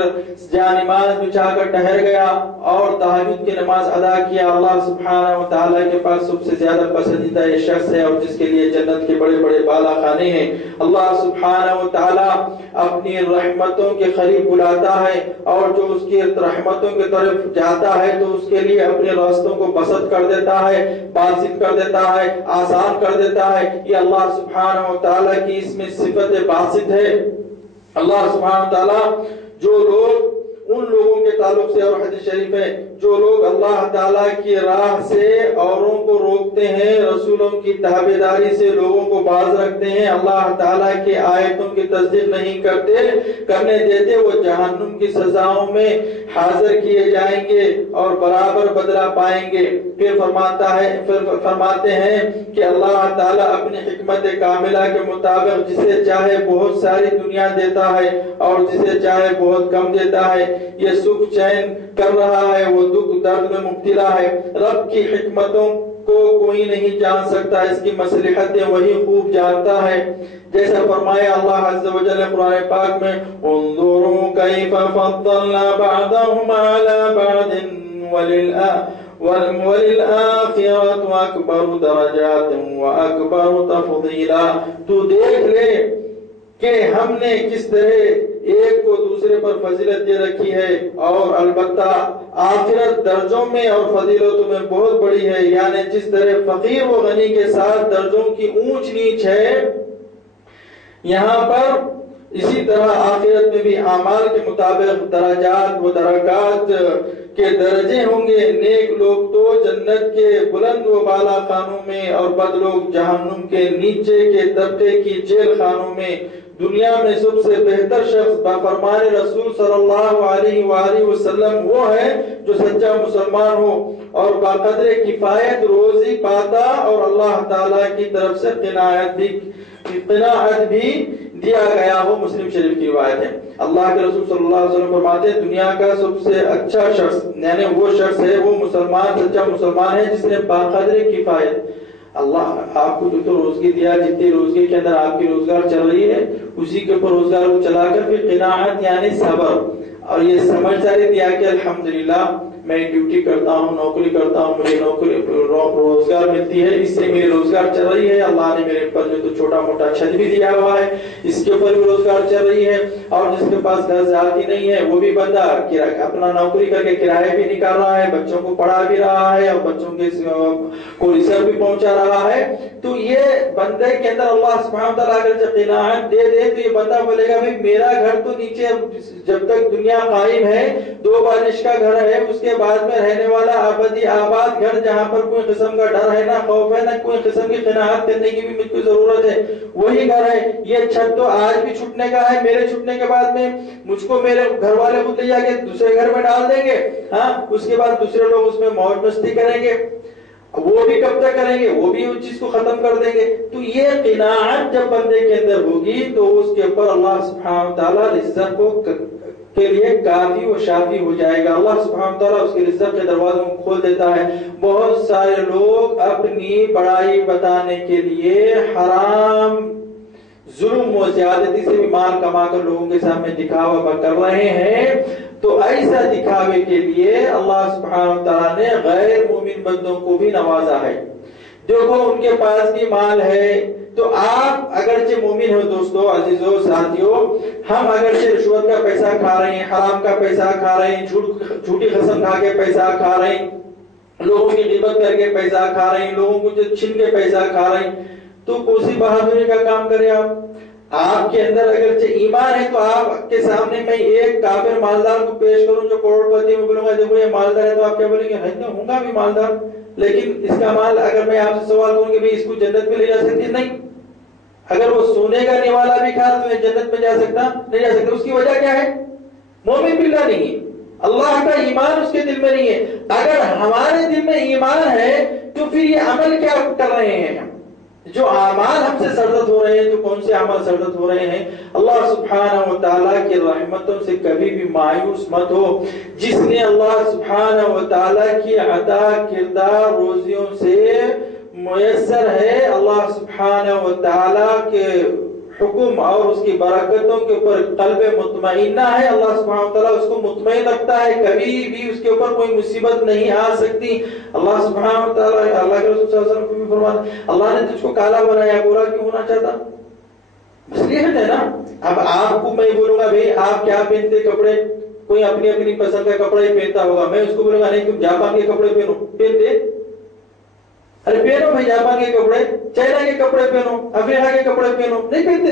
جانماز بچھا کر ٹھہر گیا اور تہجد کی نماز ادا کیا, اللہ سبحانہ و تعالیٰ کے پاس سب سے زیادہ پسندیدہ یہ شخص ہے, اور جس کے لیے جنت کے بڑے بڑے بالا خانے ہیں. اللہ سبحانہ و تعالیٰ اپنی رحمتوں کے قریب بلاتا ہے, اور جو اس کی رحمتوں کی طرف جاتا ہے تو اس کے لیے اپنے راستوں کو بسط کر دیتا ہے, باسط کر دیتا ہے, آسان کر دیتا ہے. یہ اللہ سبحانہ و تعالیٰ کی اس میں صفت باسط ہے. اللہ سبحانہ و تعالیٰ جو لوگ ان لوگوں کے تعلق سے, اور حدیث شریف ہے, جو لوگ اللہ تعالیٰ کی راہ سے اوروں کو روکتے ہیں, رسولوں کی تابعداری سے لوگوں کو باز رکھتے ہیں, اللہ تعالیٰ کی آیتوں کی تصدیق نہیں کرنے دیتے, وہ جہنم کی سزاؤں میں حاضر کیے جائیں گے اور برابر بدلہ پائیں گے. پھر فرماتے ہیں کہ اللہ تعالیٰ اپنی حکمت کاملہ کے مطابق جسے چاہے بہت ساری دنیا دیتا ہے اور جسے چاہے بہت کم دیتا ہے. یہ سکھ چین کر رہا ہے, وہ دکھ درد میں مبتلا ہے. رب کی حکمتوں کو کوئی نہیں جان سکتا, اس کی مصلحتیں وہی خوب جانتا ہے. جیسا فرمایا اللہ عز و جل قرآن پاک میں, انظروا کیف فضلنا بعضهم على بعض وَلِلْآخِرَةُ أَكْبَرُ دَرَجَاتٍ وَأَكْبَرُ تَفْضِيلًا. تو دیکھ لے کہ ہم نے کس طرح ایک کو دوسرے پر فضیلت دے رکھی ہے، اور البتہ آخرت درجوں میں اور فضیلتوں میں بہت بڑی ہے، یعنی جس طرح فقیر و غنی کے ساتھ درجوں کی اونچ نیچ ہے یہاں پر، اسی طرح آخرت میں بھی اعمال کے مطابق درجات و درکات کے درجے ہوں گے۔ نیک لوگ تو جنت کے بلند و بالا خانوں میں، اور بد لوگ جہنم کے نیچے کے طبقے کی جیل خانوں میں۔ دنیا میں سب سے بہتر شخص بفرمان رسول صلی اللہ علیہ وآلہ وسلم وہ ہے جو سچا مسلمان ہو اور باقدر کفایت روزی پاتا، اور اللہ تعالیٰ کی طرف سے قناعت بھی دیا گیا ہو۔ مسلم شریف کی روایت ہے۔ اللہ کے رسول صلی اللہ علیہ وسلم فرماتے ہیں دنیا کا سب سے اچھا شخص یعنی وہ شخص ہے، وہ مسلمان، سچا مسلمان ہے جس نے باقدر کفایت، اللہ آپ کو جو تو روزگی دیا، جتنی روزگی کے اندر آپ کی روزگار چل رہی ہے اسی کے اوپر روزگار کو چلا کر پھر قناعت یعنی صبر اور یہ سمجھداری دیا کہ الحمدللہ میں ڈیوٹی کرتا ہوں، نوکری کرتا ہوں، مجھے نوکری روزگار ملتی ہے، اس سے میری روزگار چل رہی ہے، اللہ نے میرے اوپر جو تو چھوٹا موٹا چھت بھی دیا ہوا ہے اس کے اوپر بھی روزگار چل رہی ہے، اور جس کے پاس گھر ذاتی نہیں ہے وہ بھی بندہ اپنا نوکری کر کے کرایہ بھی نکال رہا ہے، بچوں کو پڑھا بھی رہا ہے اور بچوں کے کو رزق بھی پہنچا رہا ہے۔ تو یہ بندے کے اندر اللہ سبحانہ وتعالیٰ اگر جب قناعت دے دے تو یہ بندہ بولے گا بھائی میرا گھر تو نیچے جب تک دنیا قائم ہے 2 بارش کا گھر ہے، اس کے بعد میں رہنے والا ابدی آباد گھر جہاں پر کوئی قسم کا ڈر ہے، نہ خوف ہے، نہ کوئی قسم کی قناعت کرنے کی بھی مجھ کو ضرورت ہے، وہی گھر ہے۔ یہ چھت تو آج بھی چھٹنے کا ہے، میرے چھٹنے کے بعد میں مجھ کو میرے گھر والے خود لے جا کے دوسرے گھر میں ڈال دیں گے، ہاں اس کے بعد دوسرے لوگ اس میں موج مستی کریں گے، وہ بھی کب تک کریں گے، وہ بھی اس چیز کو ختم کر دیں گے۔ تو یہ قناعت جب بندے کے اندر ہوگی تو اس کے اوپر اللہ سبحانہ وتعالیٰ رزق کو کے لیے کافی و شافی ہو جائے گا۔ اللہ سبحانہ وتعالیٰ اس کے رزق کے دروازوں کو کھول دیتا ہے۔ بہت سارے لوگ اپنی بڑائی بتانے کے لیے حرام ظلم و زیادتی سے بھی مال کما کر لوگوں کے سامنے دکھاوا کر رہے ہیں، تو ایسا دکھاوے کے لیے اللہ سبحانہ وتعالیٰ نے غیر مومن بندوں کو بھی نوازا ہے۔ دیکھو ان کے پاس بھی مال ہے، تو آپ اگرچہ مومن ہو دوستو عزیزو ساتھیو، ہم اگرچہ رشوت کا پیسہ کھا رہے ہیں، حرام کا پیسہ کھا رہے ہیں، جھوٹی قسم کھا کے پیسہ کھا رہے ہیں، لوگوں کی غیبت کر کے پیسہ کھا رہے ہیں، لوگوں کو جو چھین کے پیسہ کھا رہے ہیں، تو کوسی بہادری کا کام کرے آپ کے اندر اگرچہ ایمان ہے تو آپ کے سامنے میں ایک کافر مالدار کو پیش کروں جو کروڑ پتی میں بولوں گا دیکھو یہ مالدار ہے، تو آپ کیا بولیں گے نہیں ہوں گا بھی مالدار، لیکن اس کا مال اگر میں آپ سے سوال کروں کہ اس کو جنت میں لے جا سکتی نہیں، اگر وہ سونے کا نوالا بھی کھا تو جنت میں جا سکتا نہیں جا سکتا، اس کی وجہ کیا ہے؟ مومن باللہ نہیں ہے، اللہ کا ایمان اس کے دل میں نہیں ہے۔ اگر ہمارے دل میں ایمان ہے تو پھر یہ عمل کیا کر رہے ہیں؟ جو اعمال ہم سے سرزد ہو رہے ہیں، تو کون سے عمل سرزد ہو رہے ہیں؟ اللہ سبحانہ وتعالیٰ کی رحمتوں سے کبھی بھی مایوس مت ہو۔ جس نے اللہ سبحانہ وتعالیٰ کی عطا کردہ روزیوں سے میسر ہے، اللہ سبحانہ وتعالیٰ کے حکم اور اس کی برکتوں کے اوپر قلب مطمئنہ ہے، اللہ سبحانہ وتعالیٰ اس کو مطمئن رکھتا ہے، کبھی بھی اس کے اوپر کوئی مصیبت نہیں آ سکتی۔ اللہ سبحانہ وتعالیٰ اللہ کے رسول صلی اللہ علیہ وسلم کو بھی فرماتا اللہ نے تجھ کو کالا بنایا، گورا کیوں ہونا چاہتا؟ مصلحت ہے نا۔ اب آپ کو میں بولوں گا بھائی آپ کیا پہنتے کپڑے، کوئی اپنی اپنی پسند کا کپڑا ہی پہنتا ہوگا، میں اس کو بولوں گا نہیں تم جاپان کے کپڑے پہنو، پہنتے؟ ارے پہنو بھائی جاپان کے کپڑے، چائنا کے کپڑے پہنو، افریقہ کے کپڑے پہنو، نہیں پہنتے؟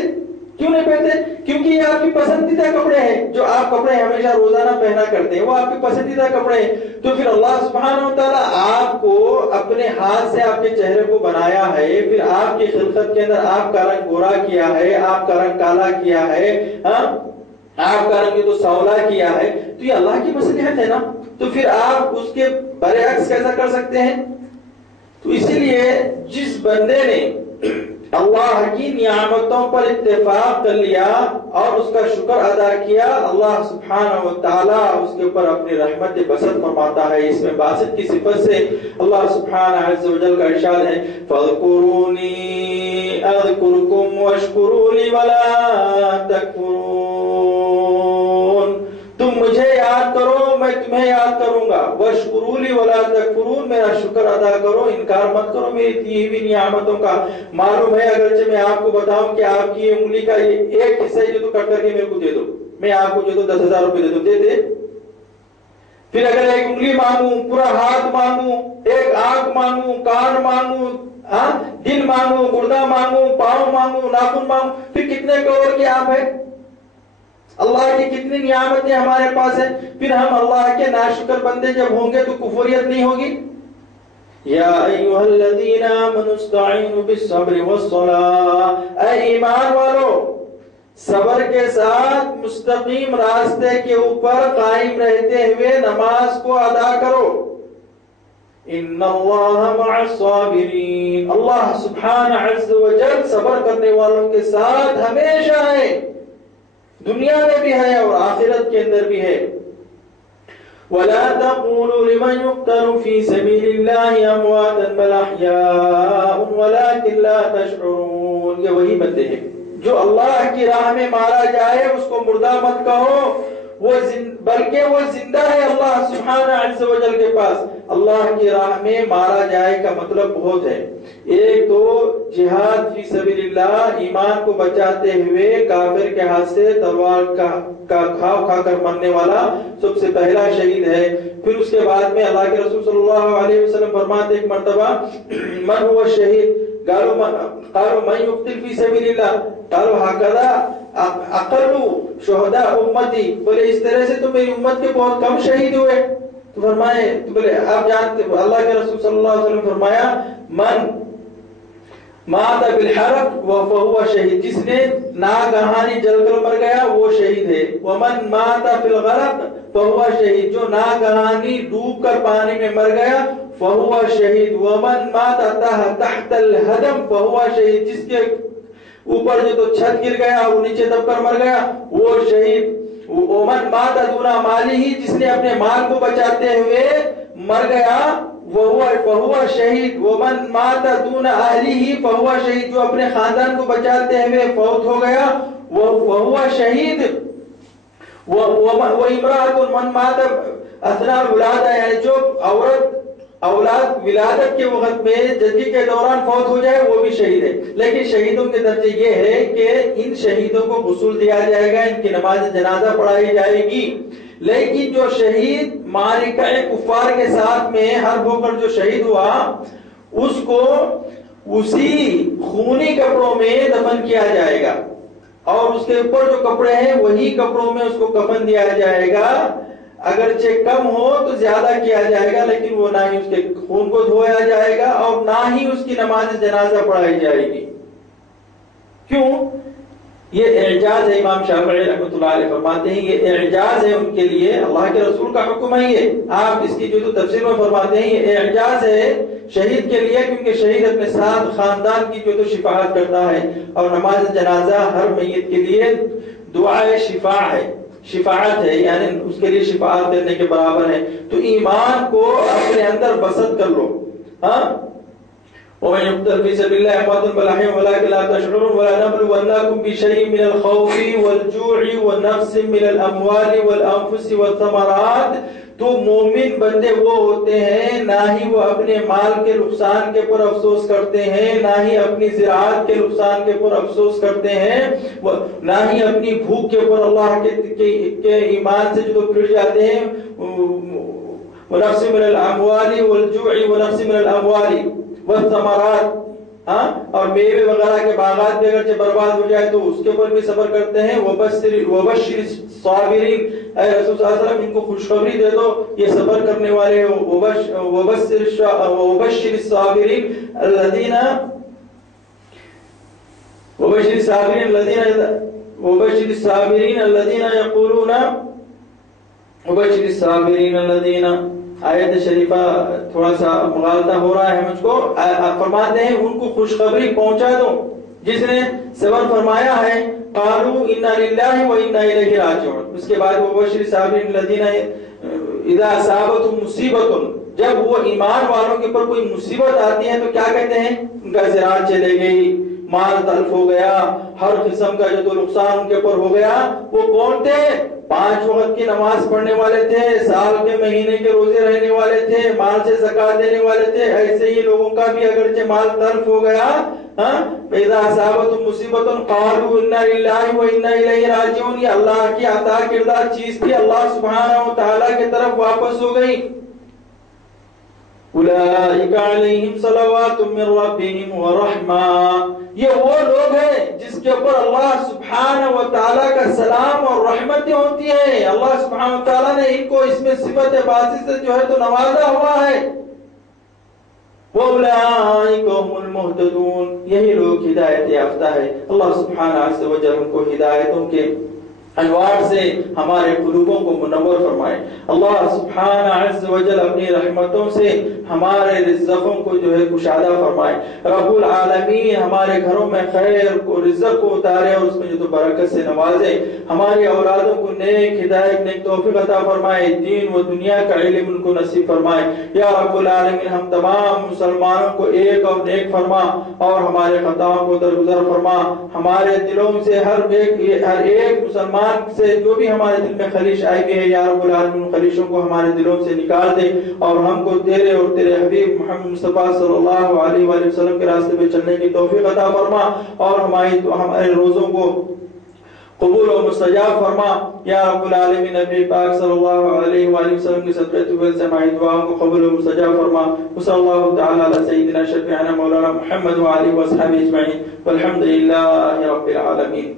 کیوں نہیں پہنتے؟ کیونکہ یہ آپ کی پسندیدہ کپڑے ہیں، جو آپ کپڑے ہمیشہ روزانہ پہنا کرتے ہیں وہ آپ کے پسندیدہ کپڑے ہیں۔ تو پھر اللہ سبحانہ وتعالیٰ آپ کو اپنے ہاتھ سے آپ کے چہرے کو بنایا ہے، پھر آپ کی خلقت کے اندر آپ کا رنگ گورا کیا ہے، آپ کا رنگ کالا کیا ہے، آپ کا رنگ تو سولا کیا ہے، تو یہ اللہ کی مصلحت ہے نا۔ تو پھر آپ اس کے برعکس کیسا کر سکتے ہیں؟ تو اسی لیے جس بندے نے اللہ کی نعمتوں پر اتفاق کر لیا اور اس کا شکر ادا کیا، اللہ سبحانہ وتعالیٰ اس کے اوپر اپنی رحمت بسط فرماتا ہے۔ اس میں باسط کی صفت سے اللہ سبحانہ عز و جل کا ارشاد ہے فَاذْكُرُونِي أَذْكُرْكُمْ وَاشْكُرُوا لِي وَلَا تَكْفُرُونَ۔ تم مجھے یاد کرو میں تمہیں یاد یاد کروں گا، واشکروا لی ولا تکفرون، میرا شکر ادا کرو، انکار مت کرو میری دی ہوئی نعمتوں کا۔ معلوم ہے اگرچہ میں آپ کو بتاؤں کہ آپ کی انگلی کا یہ ایک حصہ جو تو کٹ کر کے میرے کو دے دو، میں آپ کو جو تو 10,000 روپے دے دوں، دے دے؟ پھر اگر ایک انگلی مانگوں، پورا ہاتھ مانگوں، ایک آنکھ مانگوں، کان مانگوں، دل مانگوں، گردہ مانگوں، پاؤں مانگوں، ناخن مانگوں، پھر کتنے کروڑ کے آپ ہیں؟ اللہ کی کتنی نعمتیں ہمارے پاس ہیں، پھر ہم اللہ کے ناشکر بندے جب ہوں گے تو کفریت نہیں ہوگی؟ یا ایھا الذین آمنوا استعینوا بالصبر والصلاۃ، اے ایمان والو صبر کے ساتھ مستقیم راستے کے اوپر قائم رہتے ہوئے نماز کو ادا کرو۔ ان اللہ مع الصابرین، اللہ سبحانہ عز وجل صبر کرنے والوں کے ساتھ ہمیشہ ہے، دنیا میں بھی ہے اور آخرت کے اندر بھی ہے۔ وَلَا تَقُولُوا لِمَنْ يُقْتَلُ فِي سَبِيلِ اللَّهِ أَمْوَاتًا بَلْ أَحْيَاءٌ وَلَكِنْ لَا تَشْعُرُونَ، یہ وہی بندے ہیں جو اللہ کی راہ میں مارا جائے اس کو مردہ مت کہو، بلکہ وہ زندہ ہے اللہ سبحانہ عز و جل کے پاس۔ اللہ کی راہ میں مارا جائے کا مطلب بہت ہے، ایک تو جہاد فی سبیل اللہ، ایمان کو بچاتے ہوئے کافر کے ہاتھ سے تلوار کا گھاؤ کھا کر مرنے والا سب سے پہلا شہید ہے۔ پھر اس کے بعد میں اللہ کے رسول صلی اللہ علیہ وسلم فرماتے ایک مرتبہ من هو الشہید، قالوا من يقتل في سبيل الله، قالوا هكذا اقل شهداء امتی، بولے اس طرح سے تو میری امت کے بہت کم شہید ہوئے۔ تو فرمائے، تو بولے آپ جانتے، اللہ کے رسول صلی اللہ علیہ وسلم فرمایا من مات بالحرق فهو شہید، جس نے ناگہانی جل کر مر گیا وہ شہید ہے۔ ومن مات فی الغرق فهو شہید، جو ناگہانی ڈوب کر پانی میں مر گیا فہو شہید۔ ومن مات تحت الہدم فہو شہید، جس کے اوپر جو تو چھت گر گیا اور نیچے دب کر مر گیا وہ شہید۔ ومن مات دون مالہ، جس نے اپنے مال کو بچاتے ہوئے مر گیا فہو شہید۔ ومن مات دون اہلہ فہو شہید، جو اپنے خاندان کو بچاتے ہوئے فوت ہو گیا فہو شہید۔ وامرأۃ من مات اثناء الولادہ، یعنی جو عورت اولاد ولادت کے وقت میں جنگی کے دوران فوت ہو جائے وہ بھی شہید ہے۔ لیکن شہیدوں کے درجے یہ ہے کہ ان شہیدوں کو غسل دیا جائے گا، ان کی نماز جنازہ پڑھائی جائے گی، لیکن جو شہید معرکہ کفار کے ساتھ میں حرب ہو کر جو شہید ہوا اس کو اسی خونی کپڑوں میں دفن کیا جائے گا، اور اس کے اوپر جو کپڑے ہیں وہی کپڑوں میں اس کو کفن دیا جائے گا، اگرچہ کم ہو تو زیادہ کیا جائے گا، لیکن وہ نہ ہی اس کے خون کو دھویا جائے گا اور نہ ہی اس کی نماز جنازہ پڑھائی جائے گی۔ کیوں؟ یہ اعجاز ہے، امام شافعی رحمۃ اللہ علیہ فرماتے ہیں یہ اعجاز ہے ان کے لیے، اللہ کے رسول کا حکم ہے یہ، آپ اس کی جو تو تفسیر میں فرماتے ہیں یہ اعجاز ہے شہید کے لیے، کیونکہ شہید اپنے ساتھ خاندان کی جو تو شفاعت کرتا ہے، اور نماز جنازہ ہر میت کے لیے دعائے شفاع ہے، شفاعت ہے، یعنی اس کے لیے شفاعت دینے کے برابر ہے۔ تو ایمان کو اپنے اندر بسط کر لو، ہاں ومن يقتل في سبيل الله اموات بل احياء ولكن لا تشعرون ولنبلونكم بشيء من الخوف والجوع والنقص من الاموال والانفس والثمرات۔ تو مومن بندے وہ ہوتے ہیں نہ ہی وہ اپنے مال کے نقصان کے پر افسوس کرتے ہیں، نہ ہی اپنی زراعت کے نقصان کے پر افسوس کرتے ہیں، نہ ہی اپنی بھوک کے پر اللہ کے ایمان سے جو پھر جاتے ہیں۔ ونقص من الاموال والجوع ونقص من الاموال والثمرات، اور میوے وغیرہ کے باغات بھی اگرچہ برباد ہو جائے تو اس کے اوپر بھی صبر کرتے ہیں۔ وبشر الصابرین، اے رسول صلی اللہ علیہ وسلم ان کو خوشخبری دے دو یہ صبر کرنے والے، وبشر الصابرین الذین یقولون وبشر الصابرین الذین، آیت شریفہ تھوڑا سا مغالطہ ہو رہا ہے مجھ کو، فرماتے ہیں ان کو خوشخبری پہنچا دو جس نے صبر فرمایا ہے۔ قالوا انا للہ وانا الیہ راجعون، اس کے بعد وبشر الصابرین الذین اذا اصابتهم مصیبۃ، جب وہ ایمان والوں کے اوپر کوئی مصیبت آتی ہے تو کیا کہتے ہیں؟ ان کا زراعت چلے گئی، مال تلف ہو گیا، ہر قسم کا جو تو نقصان ان کے اوپر ہو گیا، وہ کون تھے؟ 5 وقت کی نماز پڑھنے والے تھے، سال کے مہینے کے روزے رہنے والے تھے، مال سے زکات دینے والے تھے. ایسے ہی لوگوں کا بھی اگرچہ مال تلف ہو گیا، اذا اصابتهم مصیبت قالوا انا للہ و انا الیہ راجعون، یہ اللہ کی عطا کردہ چیز تھی، اللہ سبحانہ و تعالی کی طرف واپس ہو گئی. اولئک علیہم صلوات من ربہم ورحمہ، یہ وہ لوگ ہیں جس کے اوپر اللہ سبحانہ و تعالی کا سلام اور رحمتیں ہوتی ہیں. اللہ سبحانہ و تعالی نے ان کو اس میں صفت باسی سے جو ہے تو نوازا ہوا ہے. وَأُولَئِكَ هُمُ الْمُهْتَدُونَ، یہی لوگ ہدایت یافتہ ہے. اللہ سبحانہ عز و جل ان کو ہدایتوں کے انوار سے ہمارے قلوبوں کو منور فرمائے. اللہ سبحانہ عز و جل اپنی رحمتوں سے ہمارے رزقوں کو جو ہے کشادہ فرمائے. رب العالمین ہمارے گھروں میں خیر کو، رزق کو اتارے اور اس میں جو تو برکت سے نوازے. ہماری اولادوں کو نیک ہدایت، نیک توفیق عطا فرمائے. دین و دنیا کا علم ان کو نصیب فرمائے. یا رب العالمین ہم تمام مسلمانوں کو ایک اور نیک فرما اور ہمارے خطاؤں کو درگزر فرما. ہمارے دلوں سے ہر ایک مسلمان سے جو بھی ہمارے دل میں خلیش آئی بھی ہے، یا رب العالمین خلیشوں کو ہمارے دلوں سے نکال دے اور ہم کو تیرے اور تیرے حبیب محمد مصطفیٰ صلی اللہ علیہ وآلہ وسلم کے راستے پہ چلنے کی توفیق عطا فرما اور ہمارے روزوں کو قبول و مستجاب فرما. یا رب العالمین نبی پاک صلی اللہ علیہ وآلہ وسلم کی صدقہ طویل سے ہماری دعاؤں کو قبول و مستجاب فرما. وصلی اللہ تعالی علی سیدنا شفیعنا مولانا محمد وعلیہ وصحبہ اجمعین والحمد للہ رب العالمین.